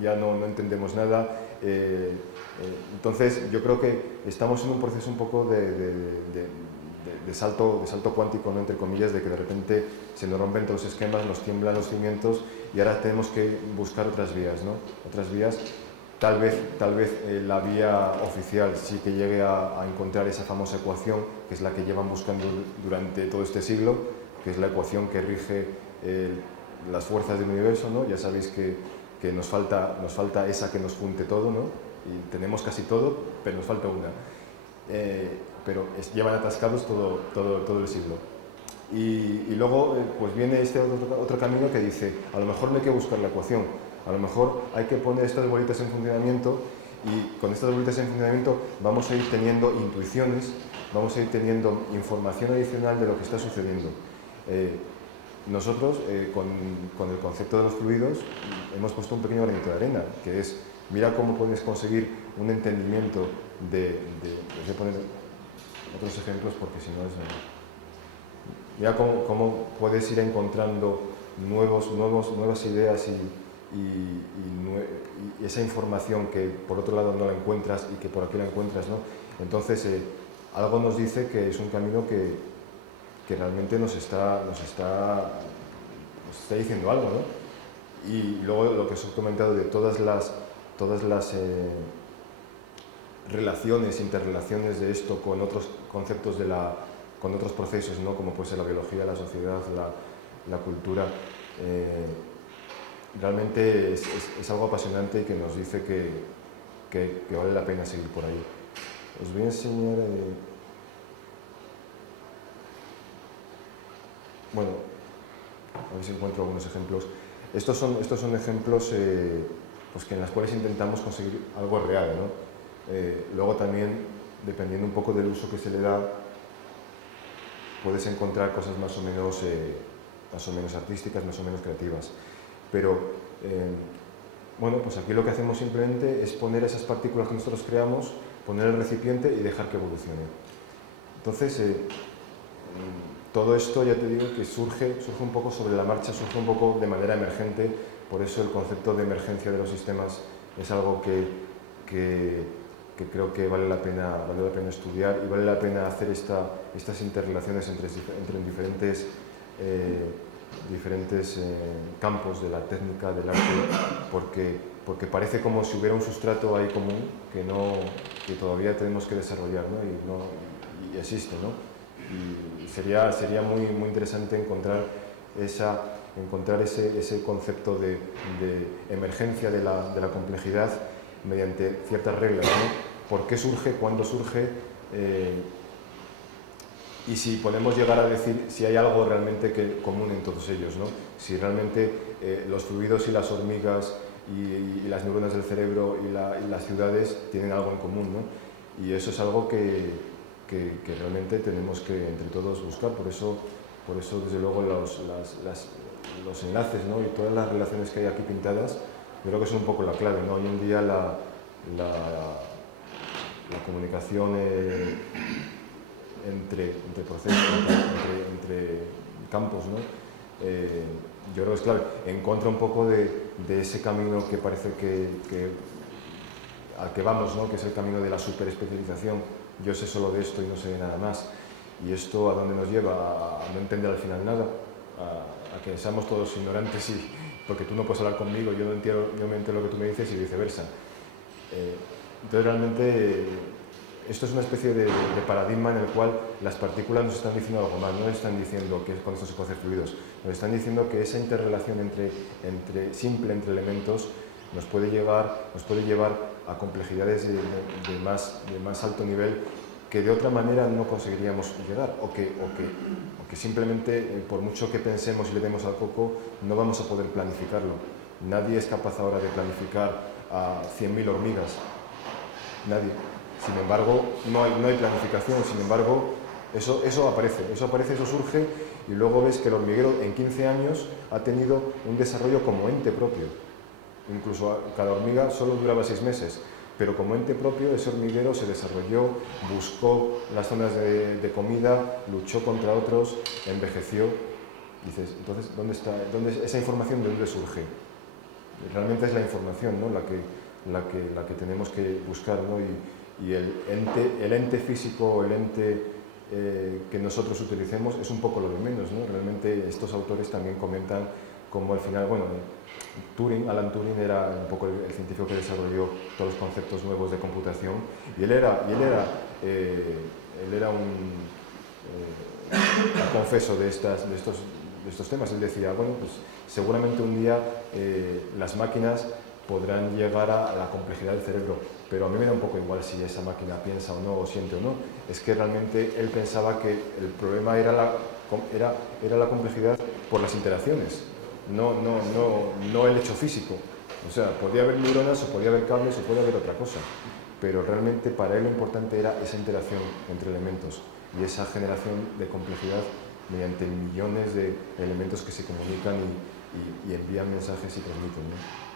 ya no entendemos nada. Entonces yo creo que estamos en un proceso un poco de salto cuántico, ¿no? Entre comillas, de que de repente se nos rompen todos los esquemas, nos tiemblan los cimientos y ahora tenemos que buscar otras vías, ¿no? Otras vías. Tal vez la vía oficial sí que llegue a encontrar esa famosa ecuación, que es la que llevan buscando durante todo este siglo, que es la ecuación que rige las fuerzas del universo, ¿no? Ya sabéis que nos falta esa que nos junte todo, ¿no? Y tenemos casi todo, pero nos falta una. Pero llevan atascados todo el siglo. Y luego pues viene este otro camino que dice, a lo mejor no hay que buscar la ecuación, a lo mejor hay que poner estas bolitas en funcionamiento y con estas bolitas en funcionamiento vamos a ir teniendo intuiciones, vamos a ir teniendo información adicional de lo que está sucediendo. Nosotros, con el concepto de los fluidos, hemos puesto un pequeño granito de arena, que es, mira cómo puedes conseguir un entendimiento voy a poner otros ejemplos porque si no es... Mira cómo puedes ir encontrando nuevas ideas y esa información que por otro lado no la encuentras y que por aquí la encuentras, ¿no? Entonces, algo nos dice que es un camino que realmente nos está diciendo algo, ¿no? Y luego lo que os he comentado de todas las relaciones, interrelaciones de esto con otros conceptos con otros procesos, ¿no? Como puede ser la biología, la sociedad, la cultura. Realmente es algo apasionante y que nos dice que vale la pena seguir por ahí. Os voy a enseñar... bueno, a ver si encuentro algunos ejemplos. Estos son ejemplos pues que en las cuales intentamos conseguir algo real, ¿no? Luego también, dependiendo un poco del uso que se le da, puedes encontrar cosas más o menos artísticas, más o menos creativas. Pero, bueno, pues aquí lo que hacemos simplemente es poner esas partículas que nosotros creamos, poner el recipiente y dejar que evolucione. Entonces, todo esto, ya te digo, que surge un poco sobre la marcha, surge un poco de manera emergente, por eso el concepto de emergencia de los sistemas es algo que creo que vale la pena estudiar y vale la pena hacer estas interrelaciones entre diferentes campos de la técnica, del arte, porque parece como si hubiera un sustrato ahí común que todavía tenemos que desarrollar, ¿no? Y existe, ¿no? Y sería muy interesante encontrar ese concepto de emergencia de la complejidad mediante ciertas reglas, ¿no? ¿Por qué surge? ¿Cuándo surge? Y si podemos llegar a decir si hay algo realmente común en todos ellos, ¿no? Si realmente los fluidos y las hormigas y las neuronas del cerebro y las ciudades tienen algo en común, ¿no? Y eso es algo que realmente tenemos que entre todos buscar. Por eso desde luego los enlaces, ¿no? Y todas las relaciones que hay aquí pintadas, yo creo que son un poco la clave, ¿no? Hoy en día la comunicación entre procesos, entre campos, ¿no? Yo creo que es clave. En contra un poco de ese camino que parece al que vamos, ¿no? Que es el camino de la superespecialización. Yo sé solo de esto y no sé de nada más. ¿Y esto a dónde nos lleva? A no entender al final nada, a que seamos todos ignorantes, porque tú no puedes hablar conmigo, yo me entero lo que tú me dices y viceversa. Entonces realmente esto es una especie de paradigma en el cual las partículas nos están diciendo algo más, no nos están diciendo que con esto se puede hacer fluidos, nos están diciendo que esa interrelación simple entre elementos nos puede llevar a complejidades de más alto nivel que de otra manera no conseguiríamos llegar, o que simplemente, por mucho que pensemos y le demos al coco, no vamos a poder planificarlo. Nadie es capaz ahora de planificar a 100.000 hormigas, nadie. Sin embargo, no hay planificación, sin embargo, eso aparece, eso surge, y luego ves que el hormiguero en 15 años ha tenido un desarrollo como ente propio. Incluso cada hormiga solo duraba 6 meses, pero como ente propio ese hormiguero se desarrolló, buscó las zonas de comida, luchó contra otros, envejeció. Dices, entonces, esa información de dónde surge? Realmente es la información, ¿no? la que tenemos que buscar, ¿no? Y el ente físico, el ente que nosotros utilicemos es un poco lo de menos, ¿no? Realmente estos autores también comentan cómo al final, bueno, Alan Turing era un poco el científico que desarrolló todos los conceptos nuevos de computación, y él era un confeso de estos temas. Él decía, bueno, pues seguramente un día las máquinas podrán llegar a la complejidad del cerebro, pero a mí me da un poco igual si esa máquina piensa o no, o siente o no. Es que realmente él pensaba que el problema era la complejidad por las interacciones, no el hecho físico. O sea, podía haber neuronas, o podía haber cables, o podía haber otra cosa, pero realmente para él lo importante era esa interacción entre elementos y esa generación de complejidad mediante millones de elementos que se comunican y envían mensajes y transmiten, ¿no?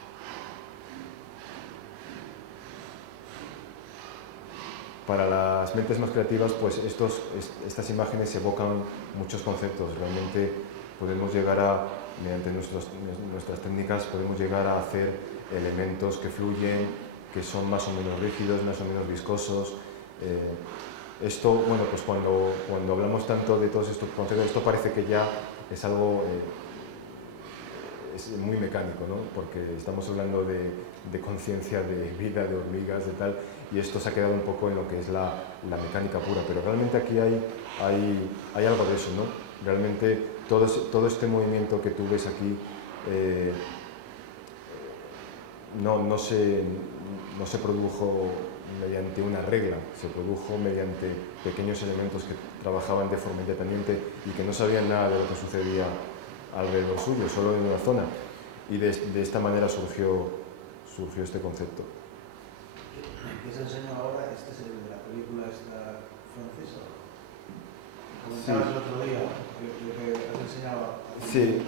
Para las mentes más creativas, pues estas imágenes evocan muchos conceptos. Realmente podemos llegar mediante nuestras técnicas, podemos llegar a hacer elementos que fluyen, que son más o menos rígidos, más o menos viscosos. Esto, bueno, pues cuando hablamos tanto de todos estos conceptos, esto parece que ya es algo es muy mecánico, ¿no? Porque estamos hablando de conciencia, de vida, de hormigas, de tal, y esto se ha quedado un poco en lo que es la mecánica pura, pero realmente aquí hay algo de eso, ¿no? Realmente todo este movimiento que tú ves aquí no se produjo mediante una regla, se produjo mediante pequeños elementos que trabajaban de forma independiente y que no sabían nada de lo que sucedía alrededor suyo, solo en una zona, y de esta manera surgió este concepto. ¿Qué se enseña ahora? Este es el de la película esta francesa. Comentabas el otro día que has enseñado. Sí.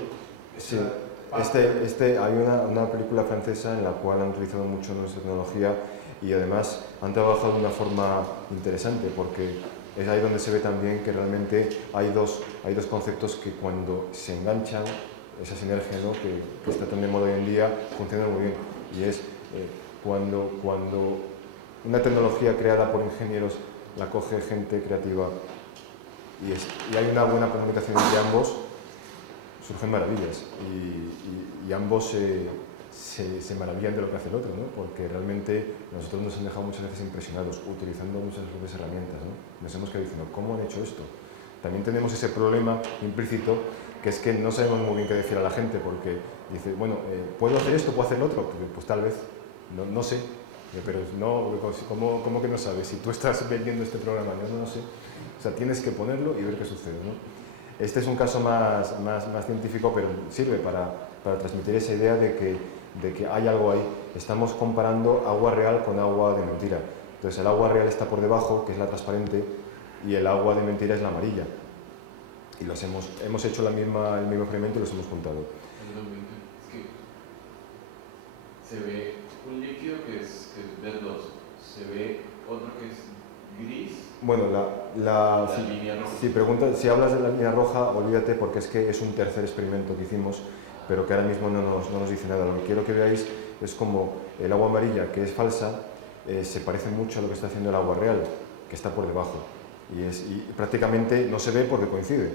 Hay una película francesa en la cual han utilizado mucho nuestra tecnología y además han trabajado de una forma interesante, porque es ahí donde se ve también que realmente hay dos conceptos que cuando se enganchan, esa sinergia, ¿no? que está tan de moda hoy en día, funciona muy bien. Y es cuando una tecnología creada por ingenieros la coge gente creativa y hay una buena comunicación entre ambos, surgen maravillas y ambos se maravillan de lo que hace el otro, ¿no? Porque realmente nosotros nos han dejado muchas veces impresionados utilizando muchas propias herramientas, ¿no? Nos hemos quedado diciendo, ¿cómo han hecho esto? También tenemos ese problema implícito, que es que no sabemos muy bien qué decir a la gente, porque dice, bueno, ¿puedo hacer esto? ¿Puedo hacer lo otro? Pues tal vez, no sé, pero no, ¿cómo que no sabes? Si tú estás vendiendo este programa, no sé. O sea, tienes que ponerlo y ver qué sucede, ¿no? Este es un caso más científico, pero sirve para transmitir esa idea de que hay algo ahí. Estamos comparando agua real con agua de mentira. Entonces el agua real está por debajo, que es la transparente, y el agua de mentira es la amarilla. Y hemos hecho el mismo experimento y los hemos juntado. Es que se ve un líquido que es verdoso, se ve otro que es gris, Bueno, la línea roja. si hablas de la línea roja, olvídate porque es que es un tercer experimento que hicimos, pero que ahora mismo no nos dice nada. Lo que quiero que veáis es como el agua amarilla, que es falsa, se parece mucho a lo que está haciendo el agua real, que está por debajo. Y prácticamente no se ve porque coincide.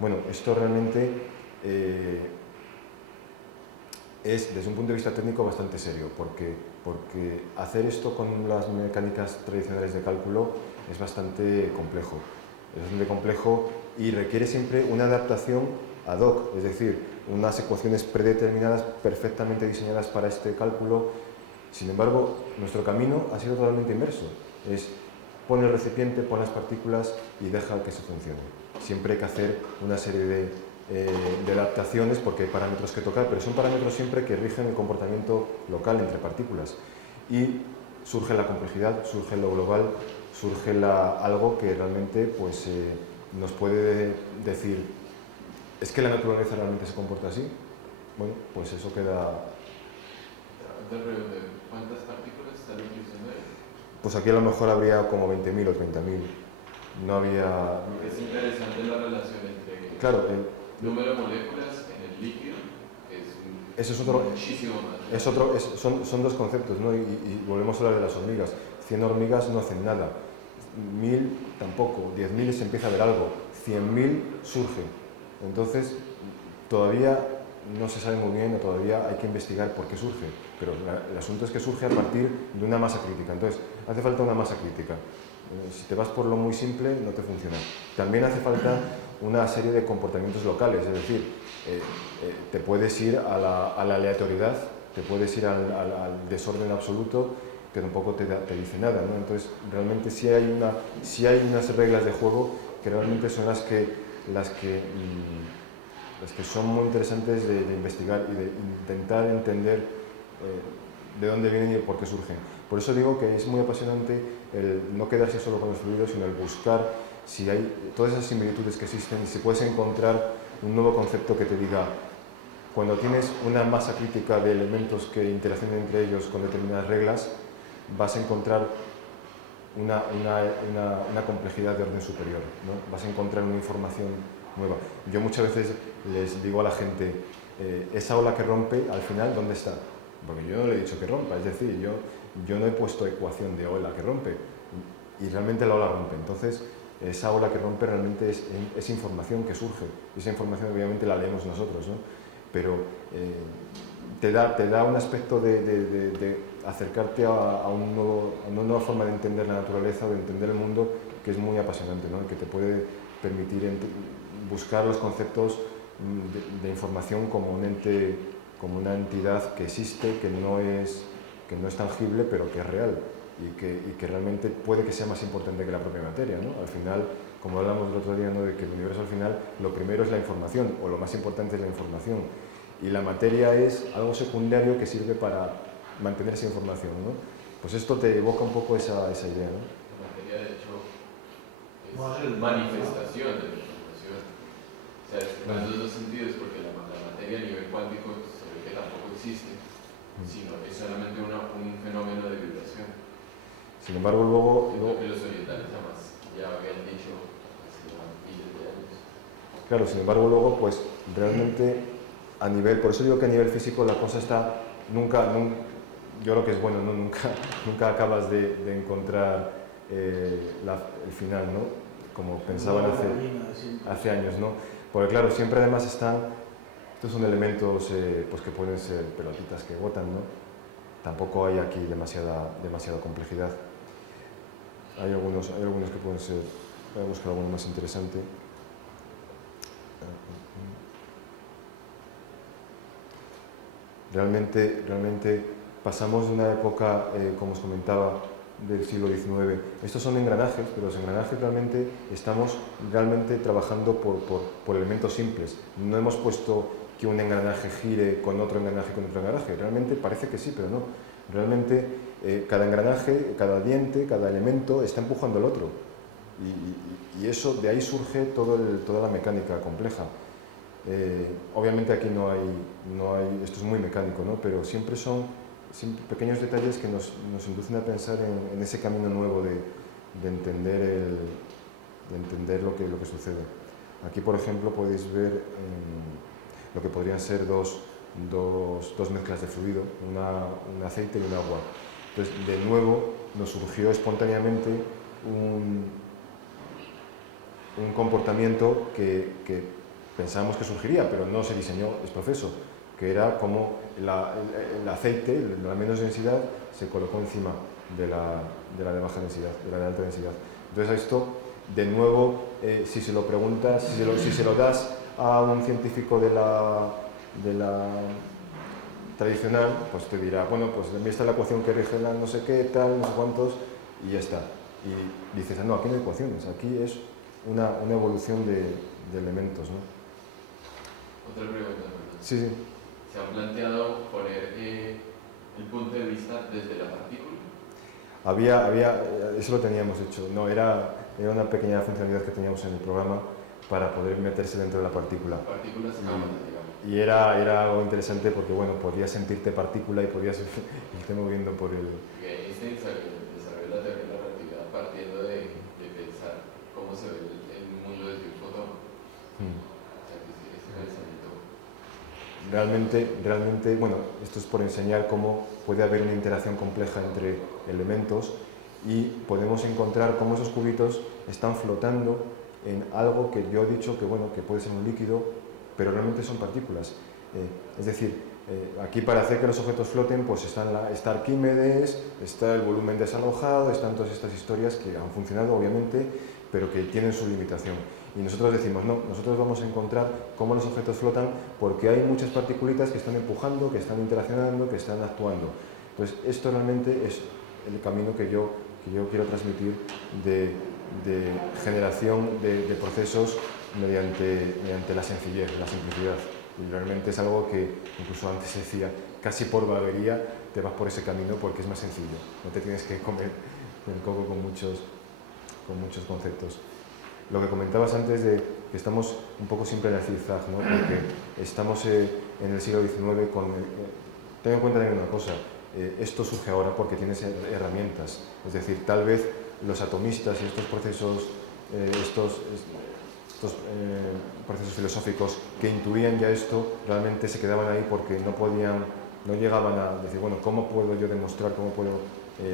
Bueno, esto realmente es, desde un punto de vista técnico, bastante serio, porque hacer esto con las mecánicas tradicionales de cálculo es bastante complejo. Es bastante complejo y requiere siempre una adaptación ad hoc, es decir, unas ecuaciones predeterminadas, perfectamente diseñadas para este cálculo. Sin embargo, nuestro camino ha sido totalmente inverso. Es pon el recipiente, pon las partículas y deja que se funcione. Siempre hay que hacer una serie de adaptaciones porque hay parámetros que tocar, pero son parámetros siempre que rigen el comportamiento local entre partículas. Y surge la complejidad, surge lo global, surge algo que realmente pues, nos puede decir, ¿es que la naturaleza realmente se comporta así? Bueno, pues eso queda... ¿Cuántas partículas están utilizando ahí? Pues aquí a lo mejor habría como 20.000 o 30.000. No había... Porque es interesante la relación entre Claro, número de moléculas en el líquido, que es eso es otro, muchísimo más. son dos conceptos, ¿no? Y volvemos a hablar de las hormigas. 100 hormigas no hacen nada, 1000 tampoco, 10.000 se empieza a ver algo, 100.000 surge. Entonces, todavía no se sabe muy bien o todavía hay que investigar por qué surge, pero el asunto es que surge a partir de una masa crítica. Entonces, hace falta una masa crítica. Si te vas por lo muy simple, no te funciona. También hace falta una serie de comportamientos locales, es decir, te puedes ir a la aleatoriedad, te puedes ir al desorden absoluto, que tampoco te dice nada, ¿no? Entonces, realmente sí hay unas reglas de juego que realmente son las que son muy interesantes de investigar y de intentar entender de dónde vienen y por qué surgen. Por eso digo que es muy apasionante el no quedarse solo con los fluidos, sino el buscar si hay todas esas similitudes que existen y si puedes encontrar un nuevo concepto que te diga, cuando tienes una masa crítica de elementos que interaccionan entre ellos con determinadas reglas, vas a encontrar una complejidad de orden superior, ¿no? Vas a encontrar una información nueva. Yo muchas veces les digo a la gente, esa ola que rompe, al final, ¿dónde está? Porque yo no le he dicho que rompa, es decir, yo no he puesto ecuación de ola que rompe y realmente la ola rompe. Entonces, esa ola que rompe realmente es información que surge. Y esa información obviamente la leemos nosotros, ¿no? Pero te da un aspecto de acercarte a una nueva forma de entender la naturaleza, de entender el mundo, que es muy apasionante, ¿no? Que te puede permitir buscar los conceptos de información como un ente, como una entidad que existe, que no es tangible, pero que es real y que realmente puede que sea más importante que la propia materia, ¿no? Al final, como hablamos el otro día, ¿no? De que el universo al final lo primero es la información, o lo más importante es la información, y la materia es algo secundario que sirve para mantener esa información, ¿no? Pues esto te evoca un poco esa idea, ¿no? La materia, de hecho, es manifestación de la información. O sea, en esos dos sentidos, porque la materia a nivel cuántico se ve que tampoco existe, sino es solamente un fenómeno de vibración. Sin embargo, luego que los orientales además ya habían dicho hace miles de años. Claro, sin embargo, luego, pues realmente a nivel, por eso digo que a nivel físico la cosa está, yo lo que es bueno, ¿no? Nunca acabas de encontrar el final, ¿no? Como pensaban hace años, ¿no? Porque claro, siempre además estos son elementos pues que pueden ser pelotitas que botan, ¿no? Tampoco hay aquí demasiada complejidad. Hay algunos que pueden ser, voy a buscar alguno más interesante. Realmente pasamos de una época, como os comentaba, del siglo XIX. Estos son engranajes, pero los engranajes realmente estamos trabajando por elementos simples. No hemos puesto que un engranaje gire con otro engranaje con otro engranaje. Realmente parece que sí, pero no. Realmente cada engranaje, cada diente, cada elemento está empujando al otro. Y eso, de ahí surge toda la mecánica compleja. Obviamente aquí no hay, esto es muy mecánico, ¿no? Pero siempre pequeños detalles que nos inducen a pensar en ese camino nuevo entender lo que sucede. Aquí, por ejemplo, podéis ver lo que podrían ser dos mezclas de fluido, un aceite y un agua. Entonces, de nuevo, nos surgió espontáneamente un comportamiento que pensábamos que surgiría, pero no se diseñó ex profeso, que era como el aceite, la menos densidad, se colocó encima de la de baja densidad, de la de alta densidad. Entonces, esto, de nuevo, si se lo preguntas, si se lo das a un científico de la tradicional, pues te dirá, bueno, pues esta es la ecuación que rige la no sé qué, tal, no sé cuántos, y ya está. Y dices, no, aquí no hay ecuaciones, aquí es una evolución de elementos, ¿no? Otra pregunta, perdón. Sí, sí. ¿Se han planteado poner el punto de vista desde la partícula? Eso lo teníamos hecho, no, era una pequeña funcionalidad que teníamos en el programa para poder meterse dentro de la partícula. Partículas cámaras, digamos. Y era algo interesante porque, bueno, podías sentirte partícula y podías irte moviendo por el... Porque Einstein desarrolló la teoría de la relatividad partiendo de pensar cómo se ve el mundo desde un fotón. O sea, que ese pensamiento... Realmente, bueno, esto es por enseñar cómo puede haber una interacción compleja entre elementos y podemos encontrar cómo esos cubitos están flotando en algo que yo he dicho que, bueno, que puede ser un líquido, pero realmente son partículas. Es decir, aquí para hacer que los objetos floten, pues está Arquímedes, está el volumen desalojado, están todas estas historias que han funcionado, obviamente, pero que tienen su limitación. Y nosotros decimos, no, nosotros vamos a encontrar cómo los objetos flotan porque hay muchas partículitas que están empujando, que están interaccionando, que están actuando. Entonces, esto realmente es el camino que yo quiero transmitir de generación de procesos mediante la sencillez, la simplicidad. Y realmente es algo que incluso antes decía, casi por vaguería te vas por ese camino porque es más sencillo. No te tienes que comer el coco con muchos conceptos. Lo que comentabas antes de que estamos un poco siempre en el zigzag, ¿no? Porque estamos en el siglo XIX con... ten en cuenta también una cosa, esto surge ahora porque tienes herramientas, es decir, tal vez los atomistas y estos procesos procesos filosóficos que intuían ya esto, realmente se quedaban ahí porque no llegaban a decir, bueno, ¿cómo puedo yo demostrar, cómo puedo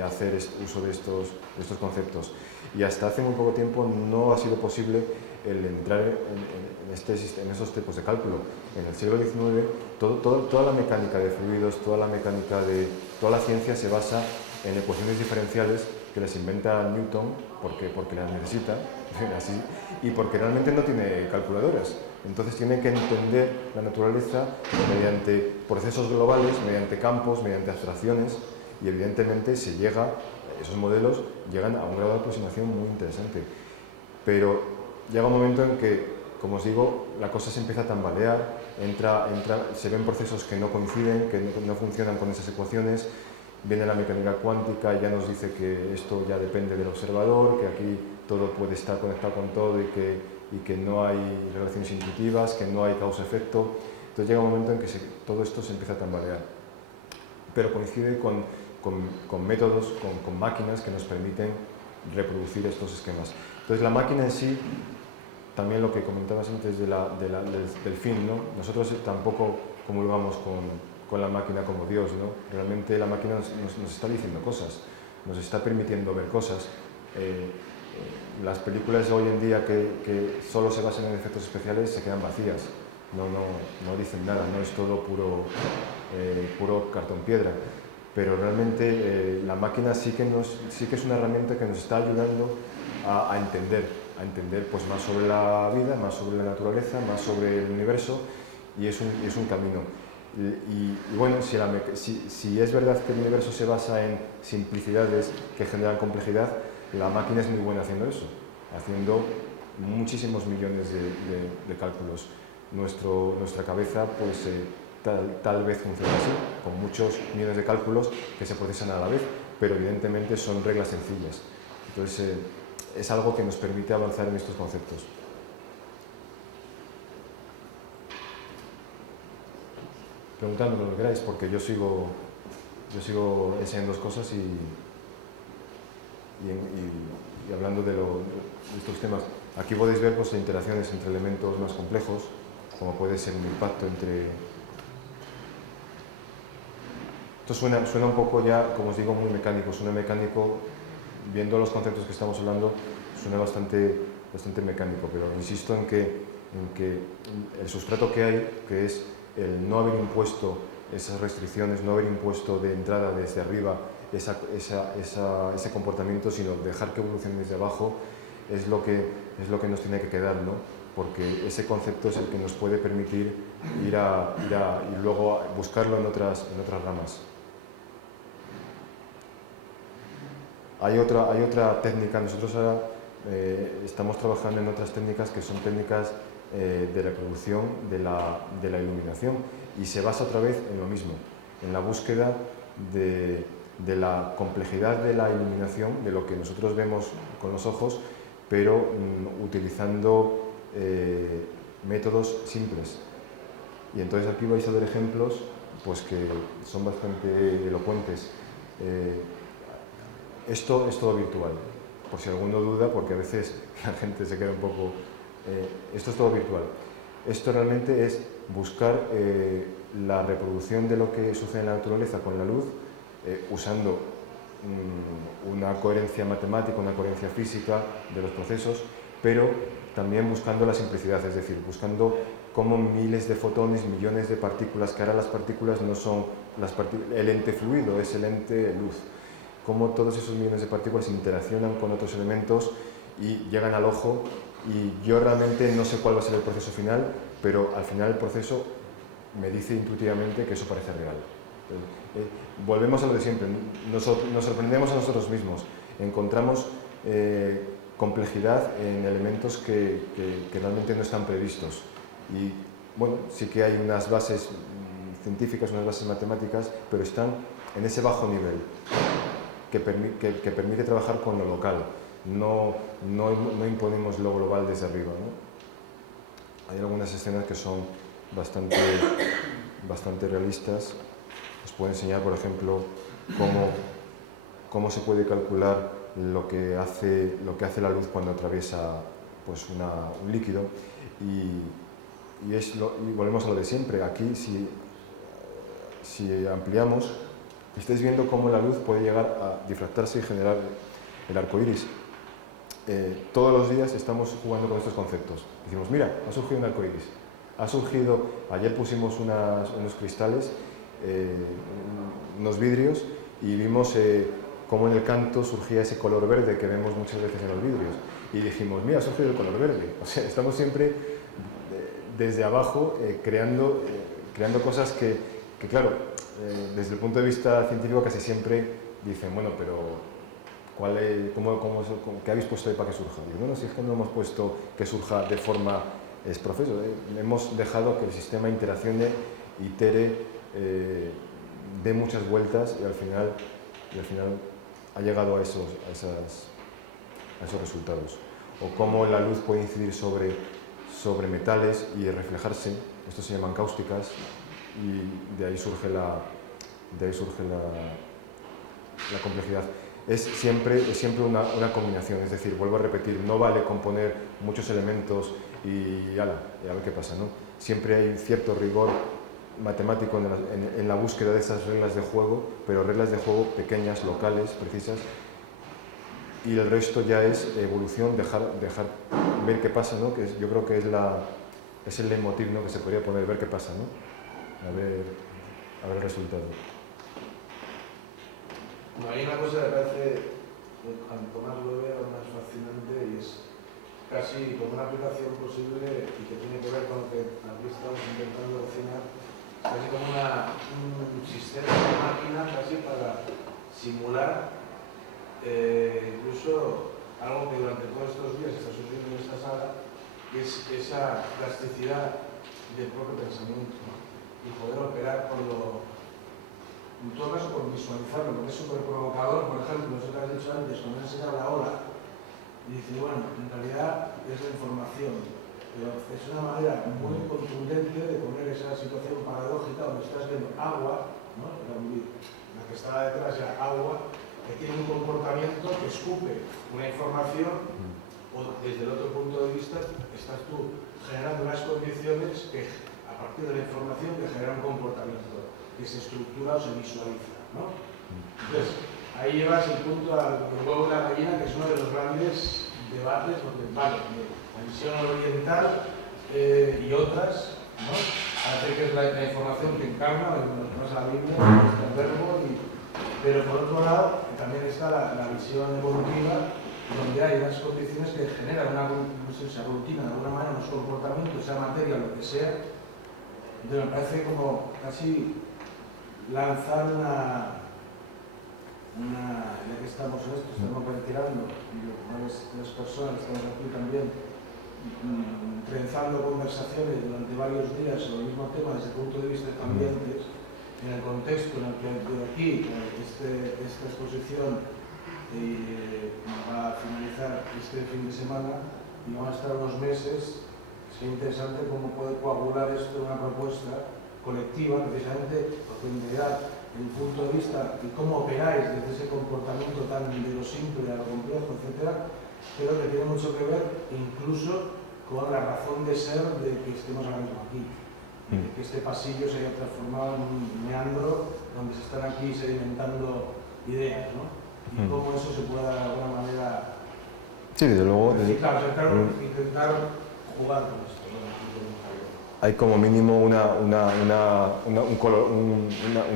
hacer uso de estos conceptos? Y hasta hace muy poco tiempo no ha sido posible el entrar en esos tipos de cálculo. En el siglo XIX, toda la mecánica de fluidos, toda la ciencia se basa en ecuaciones diferenciales que las inventa Newton porque las necesita, así, y porque realmente no tiene calculadoras. Entonces tiene que entender la naturaleza mediante procesos globales, mediante campos, mediante abstracciones, y evidentemente esos modelos llegan a un grado de aproximación muy interesante. Pero llega un momento en que, como os digo, la cosa se empieza a tambalear, se ven procesos que no coinciden, que no funcionan con esas ecuaciones. Viene la mecánica cuántica y ya nos dice que esto ya depende del observador, que aquí todo puede estar conectado con todo y que no hay relaciones intuitivas, que no hay causa-efecto. Entonces llega un momento en que todo esto se empieza a tambalear. Pero coincide con métodos, con máquinas que nos permiten reproducir estos esquemas. Entonces la máquina en sí, también lo que comentabas antes del fin, ¿no? Nosotros tampoco comulgamos con la máquina como Dios, ¿no? Realmente la máquina nos está diciendo cosas, nos está permitiendo ver cosas. Las películas de hoy en día que solo se basan en efectos especiales se quedan vacías, no dicen nada, no es todo puro cartón piedra. Pero realmente la máquina sí que es una herramienta que nos está ayudando a entender pues, más sobre la vida, más sobre la naturaleza, más sobre el universo, y es un camino. Y bueno, si es verdad que el universo se basa en simplicidades que generan complejidad, la máquina es muy buena haciendo eso, haciendo muchísimos millones de cálculos. Nuestra cabeza, pues tal vez funciona así, con muchos millones de cálculos que se procesan a la vez, pero evidentemente son reglas sencillas. Entonces, es algo que nos permite avanzar en estos conceptos. Preguntadme lo que queráis, porque yo sigo enseñando cosas y y hablando de estos temas, aquí podéis ver pues, interacciones entre elementos más complejos, como puede ser un impacto entre... Esto suena un poco ya, como os digo, muy mecánico, suena mecánico, viendo los conceptos que estamos hablando, suena bastante mecánico, pero insisto en que el sustrato que hay, que es el no haber impuesto esas restricciones, no haber impuesto de entrada desde arriba ese comportamiento, sino dejar que evolucione desde abajo, es lo que nos tiene que quedar, ¿no? Porque ese concepto es el que nos puede permitir ir y luego buscarlo en otras ramas. Hay otra técnica, nosotros ahora estamos trabajando en otras técnicas que son técnicas de reproducción de la iluminación, y se basa otra vez en lo mismo, en la búsqueda de la complejidad de la iluminación, de lo que nosotros vemos con los ojos, pero utilizando métodos simples. Y entonces aquí vais a ver ejemplos pues, que son bastante elocuentes. Esto es todo virtual, por si alguno duda, porque a veces la gente se queda un poco... esto es todo virtual. Esto realmente es buscar la reproducción de lo que sucede en la naturaleza con la luz, usando una coherencia matemática, una coherencia física de los procesos, pero también buscando la simplicidad, es decir, buscando cómo miles de fotones, millones de partículas, que ahora las partículas no son el ente fluido, es el ente luz, cómo todos esos millones de partículas interaccionan con otros elementos y llegan al ojo, y yo realmente no sé cuál va a ser el proceso final, pero al final el proceso me dice intuitivamente que eso parece real. Volvemos a lo de siempre, nos sorprendemos a nosotros mismos, encontramos complejidad en elementos que realmente no están previstos, y bueno, sí que hay unas bases científicas, unas bases matemáticas, pero están en ese bajo nivel que permite trabajar con lo local, no imponemos lo global desde arriba, ¿no? Hay algunas escenas que son bastante realistas. Os puedo enseñar, por ejemplo, cómo se puede calcular lo que hace la luz cuando atraviesa pues, un líquido, y volvemos a lo de siempre. Aquí, si ampliamos, estáis viendo cómo la luz puede llegar a difractarse y generar el arco iris. Todos los días estamos jugando con estos conceptos. Decimos, mira, ha surgido un arco iris. Ayer pusimos unos cristales, unos vidrios, y vimos cómo en el canto surgía ese color verde que vemos muchas veces en los vidrios. Y dijimos, mira, ha surgido el color verde. O sea, estamos siempre desde abajo creando cosas que claro, desde el punto de vista científico casi siempre dicen, bueno, pero ¿qué habéis puesto ahí para que surja? Digo, no, si es que no hemos puesto que surja de forma es proceso, hemos dejado que el sistema interaccione, itere, dé muchas vueltas, y al final ha llegado a esos resultados. O cómo la luz puede incidir sobre metales y reflejarse, esto se llaman cáusticas, y de ahí surge la complejidad. Es siempre una combinación, es decir, vuelvo a repetir, no vale componer muchos elementos y a ver qué pasa, ¿no? Siempre hay cierto rigor matemático en la búsqueda de esas reglas de juego, pero reglas de juego pequeñas, locales, precisas, y el resto ya es evolución, dejar ver qué pasa, ¿no? Que yo creo que es el leitmotiv, ¿no? Que se podría poner, ver qué pasa, ¿no? A ver el resultado. No, hay una cosa que me parece, cuanto más lo veo, más fascinante, y es casi como una aplicación posible y que tiene que ver con lo que aquí estamos intentando cocinar, casi como un sistema de máquina casi para simular incluso algo que durante todos estos días está sucediendo en esta sala, que es esa plasticidad del propio pensamiento, ¿no? Y poder operar con en todo caso por visualizarlo, porque es súper provocador. Por ejemplo, eso que has dicho antes, cuando has enseñado la ola, y dice, bueno, en realidad es la información, pero es una manera muy contundente de poner esa situación paradójica donde estás viendo agua, ¿no? La que estaba detrás era agua, que tiene un comportamiento que escupe una información, o desde el otro punto de vista estás tú generando unas condiciones que, a partir de la información, que genera un comportamiento que se estructura o se visualiza, ¿no? Entonces, ahí llevas el punto al huevo y la gallina, que es uno de los grandes debates, donde vale, la visión oriental y otras, ¿no? Hace que es la información que encarna, no es la Biblia, no es el verbo, pero por otro lado también está la visión evolutiva, donde hay unas condiciones que generan no sé, se aglutinan de alguna manera unos comportamientos, esa materia, lo que sea. Entonces me parece como casi lanzar ya que estamos en esto, estamos retirando, varias personas estamos aquí también, trenzando conversaciones durante varios días sobre el mismo tema desde el punto de vista cambiantes, en el contexto en el que de aquí esta exposición va a finalizar este fin de semana y van a estar unos meses. Sería interesante cómo puede coagular esto en una propuesta colectiva, precisamente porque en realidad el punto de vista y cómo operáis desde ese comportamiento tan de lo simple a lo complejo, etcétera, creo que tiene mucho que ver incluso con la razón de ser de que estemos ahora mismo aquí. Que este pasillo se haya transformado en un meandro donde se están aquí sedimentando ideas, ¿no? Y cómo eso se pueda de alguna manera... Sí, desde luego... intentar jugar con esto, ¿no? Hay como mínimo un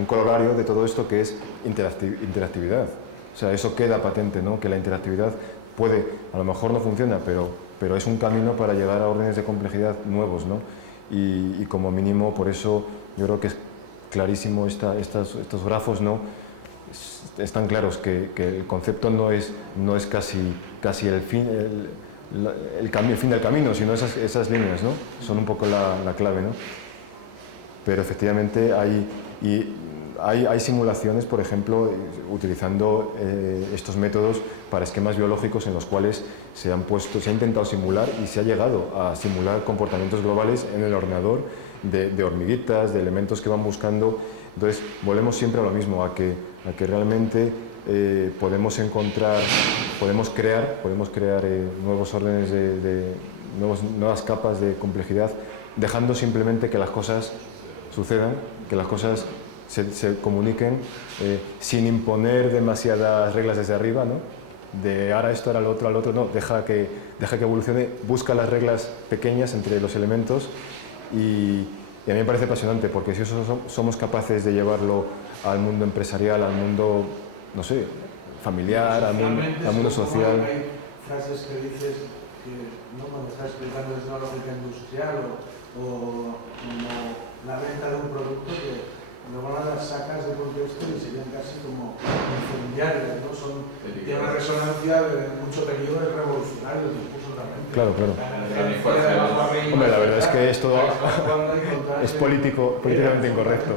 corolario de todo esto, que es interactividad. O sea, eso queda patente, ¿no? Que la interactividad puede, a lo mejor no funciona, pero es un camino para llegar a órdenes de complejidad nuevos, ¿no? Y como mínimo, por eso yo creo que es clarísimo estos grafos, ¿no? Están claros que el concepto no es casi el fin del camino, sino esas líneas, ¿no? Son un poco la clave, ¿no? Pero efectivamente hay simulaciones, por ejemplo, utilizando estos métodos para esquemas biológicos en los cuales se ha intentado simular y se ha llegado a simular comportamientos globales en el ordenador de hormiguitas, de elementos que van buscando. Entonces, volvemos siempre a lo mismo, a que realmente podemos crear nuevos órdenes nuevas capas de complejidad, dejando simplemente que las cosas sucedan, que las cosas se comuniquen sin imponer demasiadas reglas desde arriba, ¿no? De ahora esto, ahora lo otro, no, deja que evolucione, busca las reglas pequeñas entre los elementos y a mí me parece apasionante, porque si eso somos capaces de llevarlo al mundo empresarial, al mundo, no sé, familiar, al mundo social. Hay frases que dices que, ¿no? Cuando estás explicando desde una lógica industrial o como la venta de un producto que luego las sacas de contexto y serían casi como incendiarias, ¿no? Tiene una resonancia de mucho periodo revolucionario, incluso también. Claro. Hombre, la verdad es que esto es políticamente incorrecto.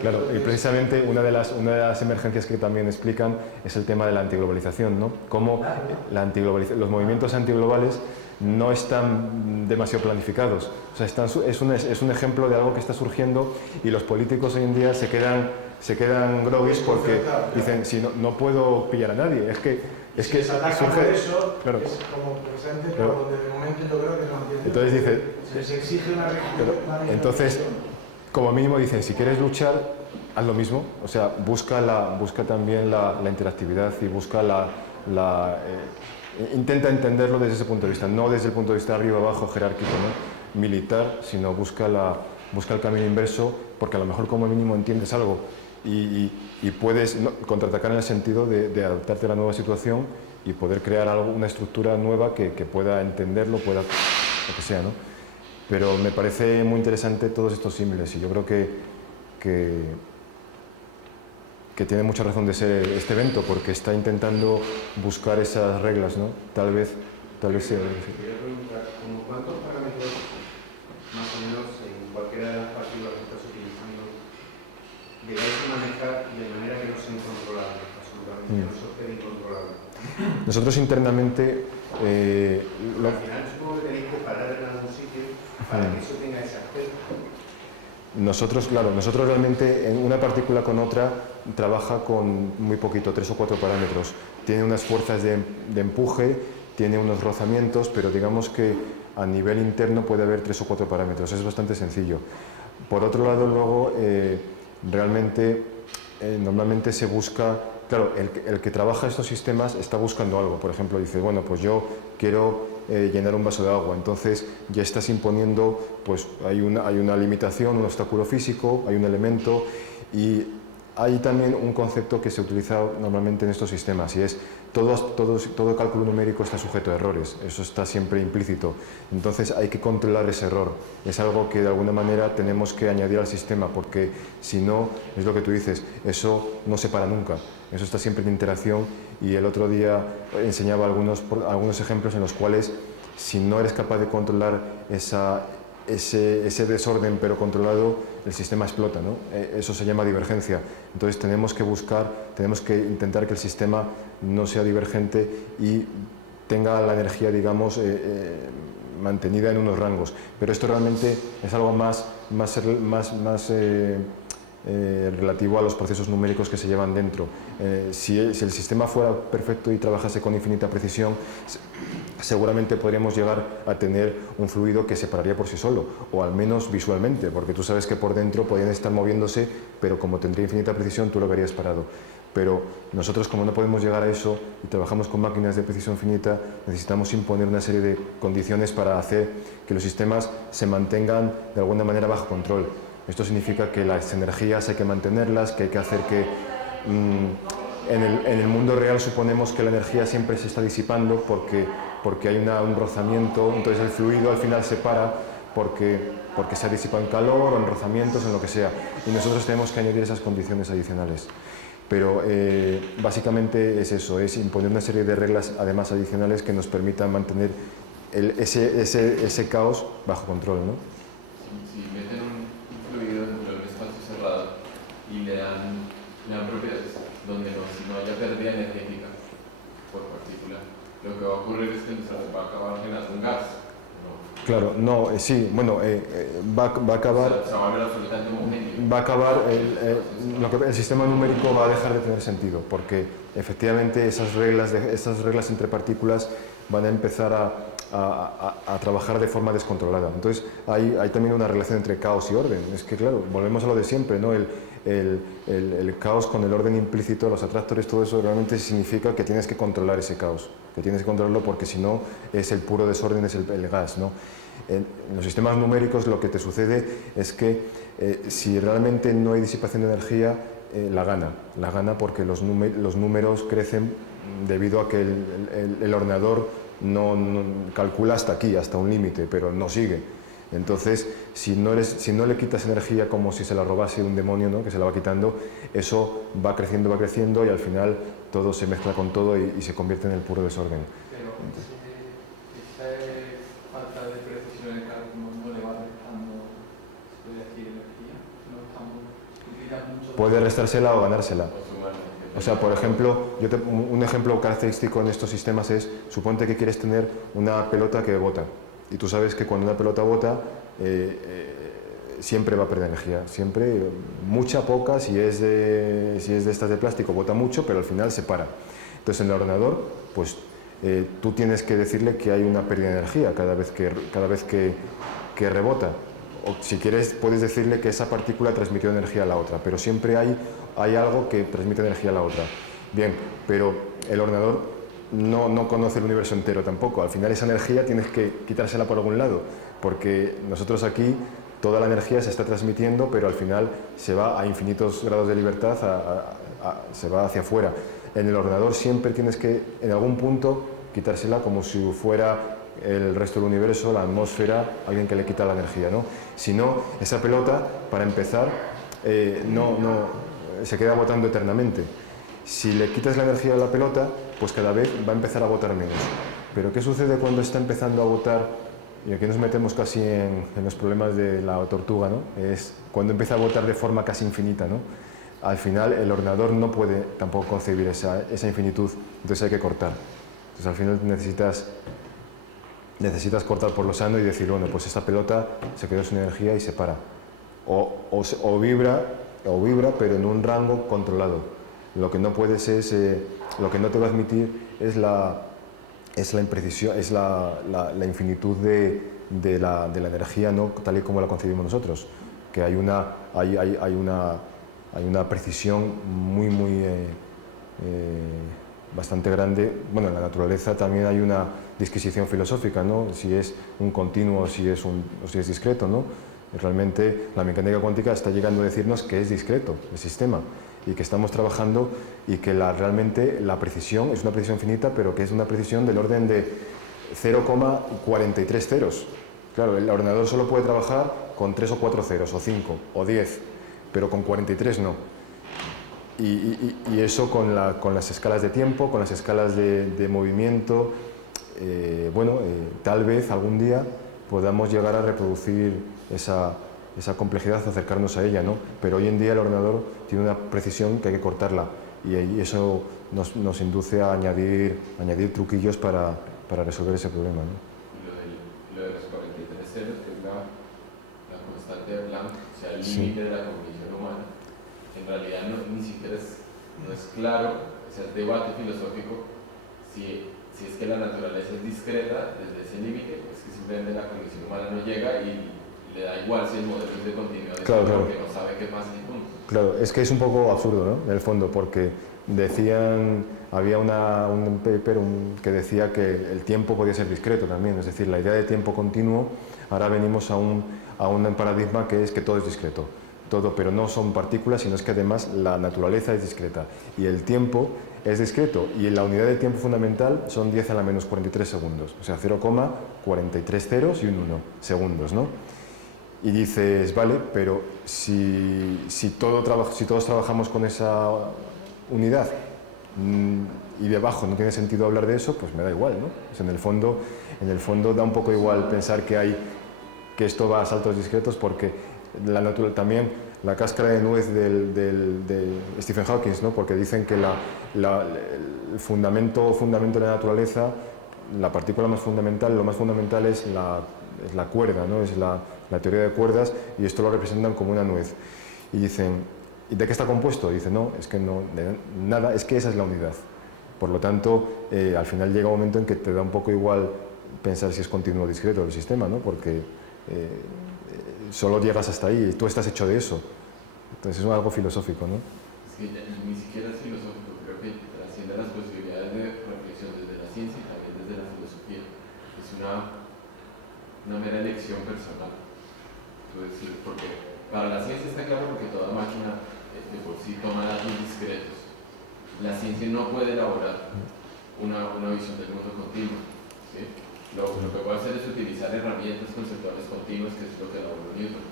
Claro, y precisamente una de las emergencias que también explican es el tema de la antiglobalización, ¿no? Cómo los movimientos antiglobales no están demasiado planificados. O sea, es un ejemplo de algo que está surgiendo y los políticos hoy en día se quedan groguis porque dicen, si no puedo pillar a nadie, es que surge eso, claro, es como presente, pero donde de momento yo creo que no tiene. Entonces dice, se exige una entonces, como mínimo dicen, si quieres luchar, haz lo mismo, o sea, busca también la interactividad y busca intenta entenderlo desde ese punto de vista, no desde el punto de vista arriba, abajo, jerárquico, ¿no? Militar, sino busca el camino inverso, porque a lo mejor como mínimo entiendes algo y puedes contraatacar en el sentido de adaptarte a la nueva situación y poder crear una estructura nueva que pueda entenderlo, lo que sea, ¿no? Pero me parece muy interesante todos estos símiles y yo creo que tiene mucha razón de ser este evento, porque está intentando buscar esas reglas, ¿no? Tal vez sea... Quería preguntar, ¿cuántos parámetros más o menos en cualquiera de las partículas que estás utilizando llegáis a manejar de manera que no sea incontrolable, absolutamente, que no se quede incontrolable? Nosotros internamente... Al final supongo que tenéis que parar en algún sitio para que eso tenga ese aspecto. nosotros realmente en una partícula con otra trabaja con muy poquito, 3 o 4 parámetros. Tiene unas fuerzas de empuje, tiene unos rozamientos, pero digamos que a nivel interno puede haber 3 o 4 parámetros. Es bastante sencillo. Por otro lado, luego, realmente, normalmente se busca... Claro, el que trabaja estos sistemas está buscando algo. Por ejemplo, dice, bueno, pues yo quiero llenar un vaso de agua. Entonces ya estás imponiendo, pues hay una limitación, un obstáculo físico, hay un elemento, y hay también un concepto que se utiliza normalmente en estos sistemas, y es todo cálculo numérico está sujeto a errores. Eso está siempre implícito. Entonces hay que controlar ese error. Es algo que de alguna manera tenemos que añadir al sistema, porque si no, es lo que tú dices, eso no se para nunca. Eso está siempre en interacción, y el otro día enseñaba algunos ejemplos en los cuales, si no eres capaz de controlar ese desorden pero controlado, el sistema explota, ¿no? Eso se llama divergencia. Entonces tenemos que intentar que el sistema no sea divergente y tenga la energía, digamos, mantenida en unos rangos. Pero esto realmente es algo más relativo a los procesos numéricos que se llevan dentro. Si el sistema fuera perfecto y trabajase con infinita precisión, seguramente podríamos llegar a tener un fluido que se pararía por sí solo, o al menos visualmente, porque tú sabes que por dentro podrían estar moviéndose, pero como tendría infinita precisión, tú lo verías parado. Pero nosotros, como no podemos llegar a eso y trabajamos con máquinas de precisión finita, necesitamos imponer una serie de condiciones para hacer que los sistemas se mantengan de alguna manera bajo control. Esto significa que las energías hay que mantenerlas, que hay que hacer que... en el mundo real suponemos que la energía siempre se está disipando porque hay un rozamiento, entonces el fluido al final se para porque se ha disipado en calor o en rozamientos, en lo que sea. Y nosotros tenemos que añadir esas condiciones adicionales. Pero básicamente es eso, es imponer una serie de reglas además adicionales que nos permitan mantener ese caos bajo control, ¿no? Si meten un fluido dentro de un espacio cerrado y le dan propiedades donde no haya pérdida energética por partícula, lo que va a ocurrir es que se va a acabar generando un gas. ¿No? Claro, no, sí, bueno, va a acabar... Se va a volver absolutamente homogéneo. Va a acabar, el sistema numérico va a dejar de tener sentido, porque efectivamente esas reglas entre partículas van a empezar a trabajar de forma descontrolada. Entonces hay también una relación entre caos y orden. Es que claro, volvemos a lo de siempre, ¿no? El caos con el orden implícito, los atractores, todo eso realmente significa que tienes que controlar ese caos, que tienes que controlarlo, porque si no es el puro desorden, es el gas, ¿no? En los sistemas numéricos lo que te sucede es que si realmente no hay disipación de energía, la gana porque los números crecen debido a que el ordenador no calcula hasta aquí, hasta un límite, pero no sigue. Entonces, si no le quitas energía como si se la robase un demonio, ¿no? Que se la va quitando, eso va creciendo y al final todo se mezcla con todo y se convierte en el puro desorden. Pero esa falta de precisión en el cálculo no le va restando, se puede decir, energía. No estamos utilizando mucho. Puede restársela o ganársela. O sea, por ejemplo, un ejemplo característico en estos sistemas es, suponte que quieres tener una pelota que bota, y tú sabes que cuando una pelota bota, siempre va a perder energía, siempre, mucha, poca, si es de estas de plástico bota mucho, pero al final se para. Entonces en el ordenador, pues tú tienes que decirle que hay una pérdida de energía cada vez que rebota. O si quieres, puedes decirle que esa partícula transmitió energía a la otra, pero siempre hay algo que transmite energía a la otra. Bien, pero el ordenador no conoce el universo entero tampoco. Al final esa energía tienes que quitársela por algún lado, porque nosotros aquí toda la energía se está transmitiendo, pero al final se va a infinitos grados de libertad, se va hacia afuera. En el ordenador siempre tienes que, en algún punto, quitársela como si fuera el resto del universo, la atmósfera, alguien que le quita la energía, ¿no? Si no, esa pelota, para empezar, se queda botando eternamente. Si le quitas la energía a la pelota, pues cada vez va a empezar a botar menos. Pero ¿qué sucede cuando está empezando a botar? Y aquí nos metemos casi en los problemas de la tortuga, ¿no? Es cuando empieza a botar de forma casi infinita, ¿no? Al final el ordenador no puede tampoco concebir esa infinitud, entonces hay que cortar. Entonces al final necesitas cortar por lo sano y decir, bueno, pues esta pelota se quedó sin energía y se para. o vibra, pero en un rango controlado. Lo que no puedes es, lo que no te va a admitir es la imprecisión, es la infinitud de la energía, ¿no? Tal y como la concebimos nosotros, que hay una precisión muy bastante grande. Bueno, en la naturaleza también hay una disquisición filosófica, ¿no? Si es un continuo o si es discreto, ¿no? Realmente la mecánica cuántica está llegando a decirnos que es discreto el sistema y que estamos trabajando y que realmente la precisión es una precisión finita, pero que es una precisión del orden de 0,43 ceros. Claro, el ordenador solo puede trabajar con 3 o 4 ceros, o 5, o 10, pero con 43 no. Y eso con las escalas de tiempo, con las escalas de movimiento, tal vez algún día podamos llegar a reproducir esa complejidad, acercarnos a ella, ¿no? Pero hoy en día el ordenador tiene una precisión que hay que cortarla y eso nos induce a añadir truquillos para resolver ese problema, ¿no? Lo de los 43 ceros, que es la constante de Planck, o sea, el límite de la cognición humana, en realidad ni siquiera no es claro, o sea, el debate filosófico, si es que la naturaleza es discreta desde ese límite, es que simplemente la cognición humana no llega y le da igual si el modelo es de continuidad, claro. Porque no sabe qué pasa en punto. Claro, es que es un poco absurdo, ¿no? En el fondo, porque había un paper que decía que el tiempo podía ser discreto también, es decir, la idea de tiempo continuo, ahora venimos a un paradigma que es que todo es discreto, todo, pero no son partículas, sino es que además la naturaleza es discreta y el tiempo es discreto y la unidad de tiempo fundamental son 10 a la menos 43 segundos, o sea, 0,43 ceros y un 1 segundos, ¿no? Y dices, vale, pero si todos trabajamos con esa unidad y debajo no tiene sentido hablar de eso, pues me da igual, ¿no? O sea, en el fondo da un poco igual pensar que esto va a saltos discretos, porque también la cáscara de nuez de Stephen Hawking, ¿no? Porque dicen que el fundamento de la naturaleza, la partícula más fundamental, lo más fundamental es la cuerda, ¿no? Es la teoría de cuerdas, y esto lo representan como una nuez. Y dicen, ¿y de qué está compuesto? Dice, no, es que no, de nada, es que esa es la unidad. Por lo tanto, al final llega un momento en que te da un poco igual pensar si es continuo o discreto el sistema, ¿no? Porque solo llegas hasta ahí, y tú estás hecho de eso. Entonces es algo filosófico, ¿no? Es que ni siquiera es filosófico, creo que trasciende las posibilidades de reflexión desde la ciencia y también desde la filosofía. Es una mera elección personal. Decir, porque para la ciencia está claro, porque toda máquina de por sí toma datos discretos. La ciencia no puede elaborar una visión del mundo continuo, ¿sí? Lo que puede hacer es utilizar herramientas conceptuales continuas, que es lo que elaboró Newton,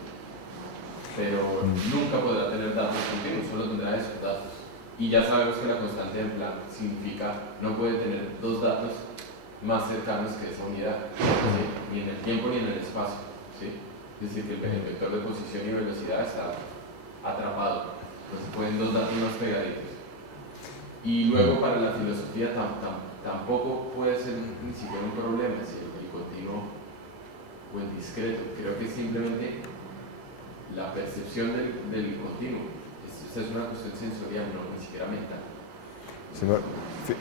pero nunca podrá tener datos continuos, solo tendrá esos datos. Y ya sabemos que la constante de Planck significa, no puede tener dos datos más cercanos que esa unidad, ¿sí? Ni en el tiempo ni en el espacio, ¿sí? Es decir, que el vector de posición y velocidad está atrapado, entonces pueden dos datos más pegaditos. Y luego para la filosofía tampoco puede ser ni siquiera un problema si el continuo o el discreto. Creo que simplemente la percepción del continuo es una cuestión sensorial, no ni siquiera mental.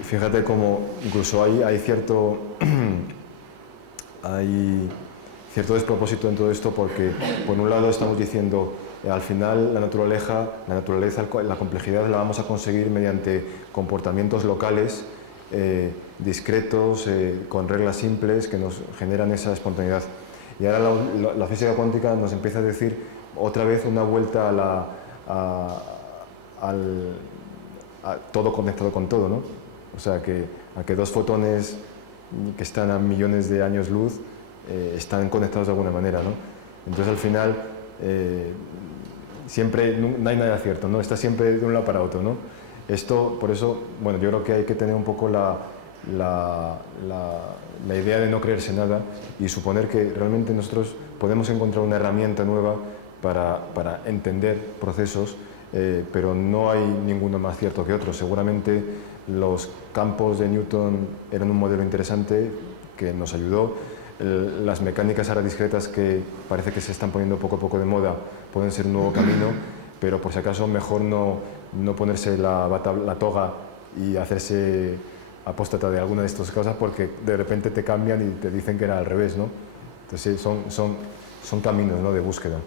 Fíjate cómo incluso hay cierto despropósito en todo esto, porque por un lado estamos diciendo al final la naturaleza, la complejidad la vamos a conseguir mediante comportamientos locales discretos, con reglas simples que nos generan esa espontaneidad. Y ahora la física cuántica nos empieza a decir otra vez una vuelta a todo conectado con todo, ¿no? O sea, a que dos fotones que están a millones de años luz están conectados de alguna manera, ¿no? Entonces al final siempre no hay nada cierto, ¿no? Está siempre de un lado para otro, ¿no? Esto, por eso, bueno, yo creo que hay que tener un poco la idea de no creerse nada y suponer que realmente nosotros podemos encontrar una herramienta nueva para entender procesos, pero no hay ninguno más cierto que otro. Seguramente los campos de Newton eran un modelo interesante que nos ayudó. las mecánicas ahora discretas que parece que se están poniendo poco a poco de moda pueden ser un nuevo camino, pero por si acaso mejor no ponerse la toga y hacerse apóstata de alguna de estas cosas, porque de repente te cambian y te dicen que era al revés, ¿no? Entonces sí, son caminos, ¿no?, de búsqueda.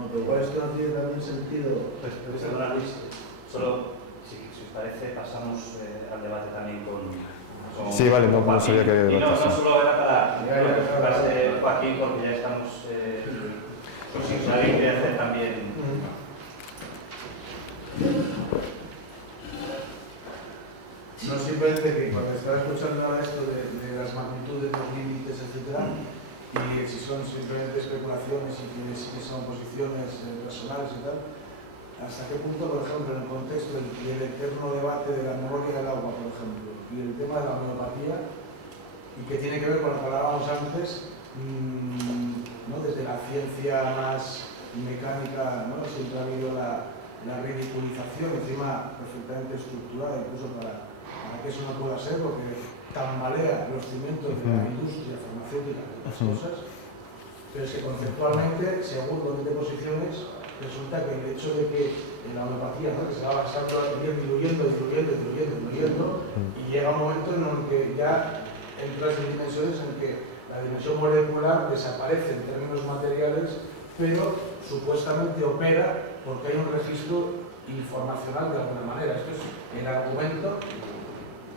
No, pero igual esto no tiene también sentido. Perdona, Luis, solo si os parece pasamos al debate también con sí, vale, no sabía que había debate. Y no solo era para Joaquín, porque ya estamos si alguien quiere hacer también. No, simplemente que cuando estaba escuchando ahora esto de las magnitudes, los límites, etcétera, y si son simplemente especulaciones y si son posiciones personales y tal, hasta qué punto, por ejemplo, en el contexto del eterno debate de la memoria del agua, por ejemplo, y el tema de la homeopatía, y que tiene que ver con lo que hablábamos antes, ¿no?, desde la ciencia más mecánica, ¿no?, siempre ha habido la ridiculización, encima perfectamente estructurada, incluso para que eso no pueda ser, porque tambalea los cimientos de la industria farmacéutica de las cosas, pero es que conceptualmente, según donde te posiciones, resulta que el hecho de que en la homeopatía, ¿no?, que se va basando, diluyendo, y llega un momento en el que ya entras en dimensiones en que la dimensión molecular desaparece en términos materiales, pero supuestamente opera porque hay un registro informacional de alguna manera. Esto es el argumento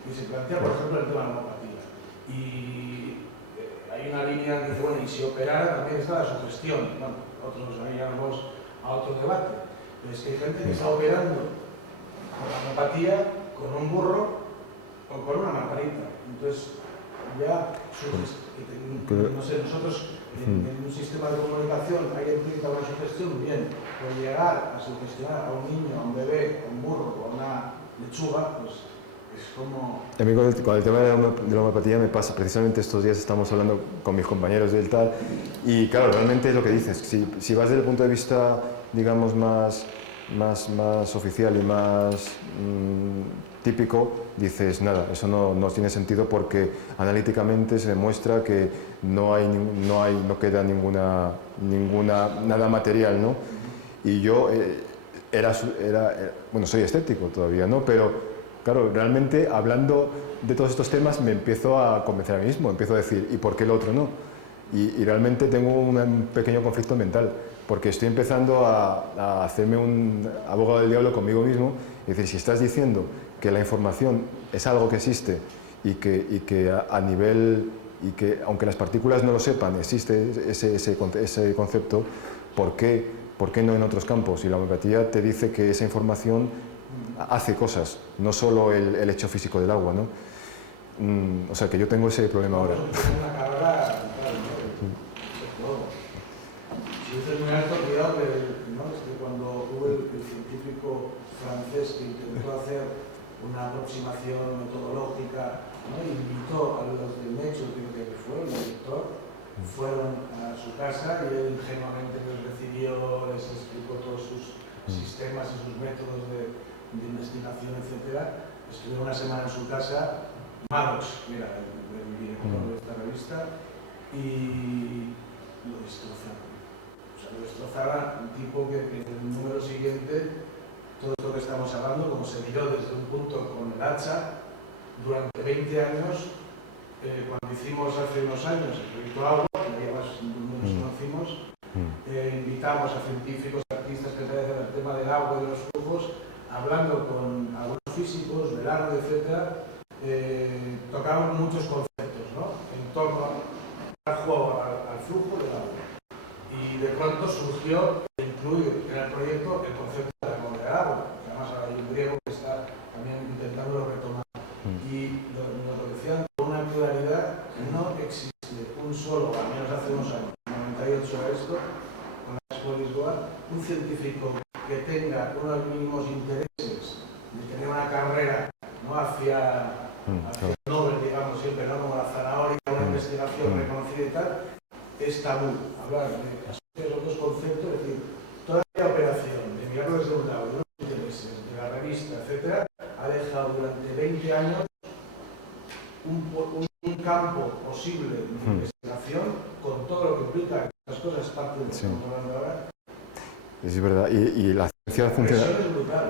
que se plantea, por ejemplo, el tema de la homeopatía. Y hay una línea que dice, bueno, y si operara también está la sugestión. Bueno, otros ahí ya nos vamos a otro debate. Pero es que hay gente que está operando con la homeopatía, con un burro o con una margarita. Entonces, ya, no sé, nosotros en un sistema de comunicación hay implícita una sugestión, bien, pero llegar a sugestionar a un niño, a un bebé, a un burro o a una lechuga, pues es como... A mí con el tema de la homeopatía me pasa, precisamente estos días estamos hablando con mis compañeros del tal, y claro, realmente es lo que dices, si vas desde el punto de vista, digamos, más oficial y más típico, dices, nada, eso no tiene sentido porque analíticamente se demuestra que no queda nada material, ¿no? Y yo bueno, soy escéptico todavía, ¿no? Pero claro, realmente hablando de todos estos temas me empiezo a convencer a mí mismo, empiezo a decir, ¿y por qué el otro no? Y realmente tengo un pequeño conflicto mental, porque estoy empezando a hacerme un abogado del diablo conmigo mismo, y decir, si estás diciendo que la información es algo que existe y que a nivel, y que aunque las partículas no lo sepan, existe ese concepto, ¿por qué no en otros campos? Y la homeopatía te dice que esa información hace cosas, no solo el hecho físico del agua, ¿no? O sea que yo tengo ese problema ahora. Una carrera, si dices muy alto, cuidado, ¿no? Es que cuando hubo el científico francés que intentó hacer una aproximación metodológica, ¿no?, invitó a los del Nature, creo que fue el director, fueron a su casa y él ingenuamente les recibió, les explicó todos sus sistemas y sus métodos de investigación, etc. Estuvieron una semana en su casa, Maddox, mira, el director de esta revista, y lo destrozaron. O sea, lo destrozaron un tipo que en el número siguiente, todo esto que estamos hablando, como se miró desde un punto con el hacha, durante 20 años, cuando hicimos hace unos años el proyecto Agua, que ya más nos conocimos, invitamos a científicos, artistas que se dedican al tema del agua y de los flujos, hablando con algunos físicos, Velarde, etc. Tocamos muchos conceptos, ¿no?, en torno al juego, al flujo del agua. Y de pronto surgió incluir en el proyecto el concepto de la moneda del agua, que además hay un griego que está también intentando retomar. Y nos lo decían con una claridad que no existe un solo, al menos hace unos años, en 98 esto, con la Expo de Lisboa, un científico que tenga unos mínimos intereses de tener una carrera, ¿no?, hacia el Nobel, digamos siempre, ¿no?, como la zanahoria, una investigación reconocida y tal, es tabú hablar de esos dos conceptos, es decir, toda la operación de mirarlo desde un lado, de los intereses, de la revista, etc., ha dejado durante 20 años un campo posible de investigación es verdad. Y la ciencia funciona.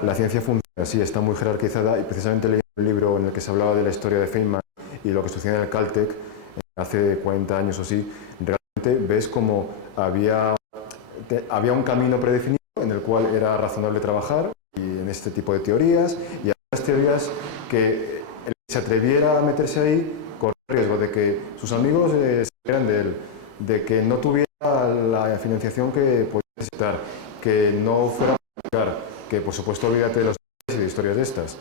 La ciencia funciona así, está muy jerarquizada y precisamente leí un libro en el que se hablaba de la historia de Feynman y lo que sucede en el Caltech hace 40 años o así. Realmente ves como había un camino predefinido en el cual era razonable trabajar y en este tipo de teorías, y había las teorías que el que se atreviera a meterse ahí corre el riesgo de que sus amigos se rieran de él, de que no tuviera la financiación que podía necesitar, que no fuera a practicar, que por supuesto olvídate de los y de historias de estas.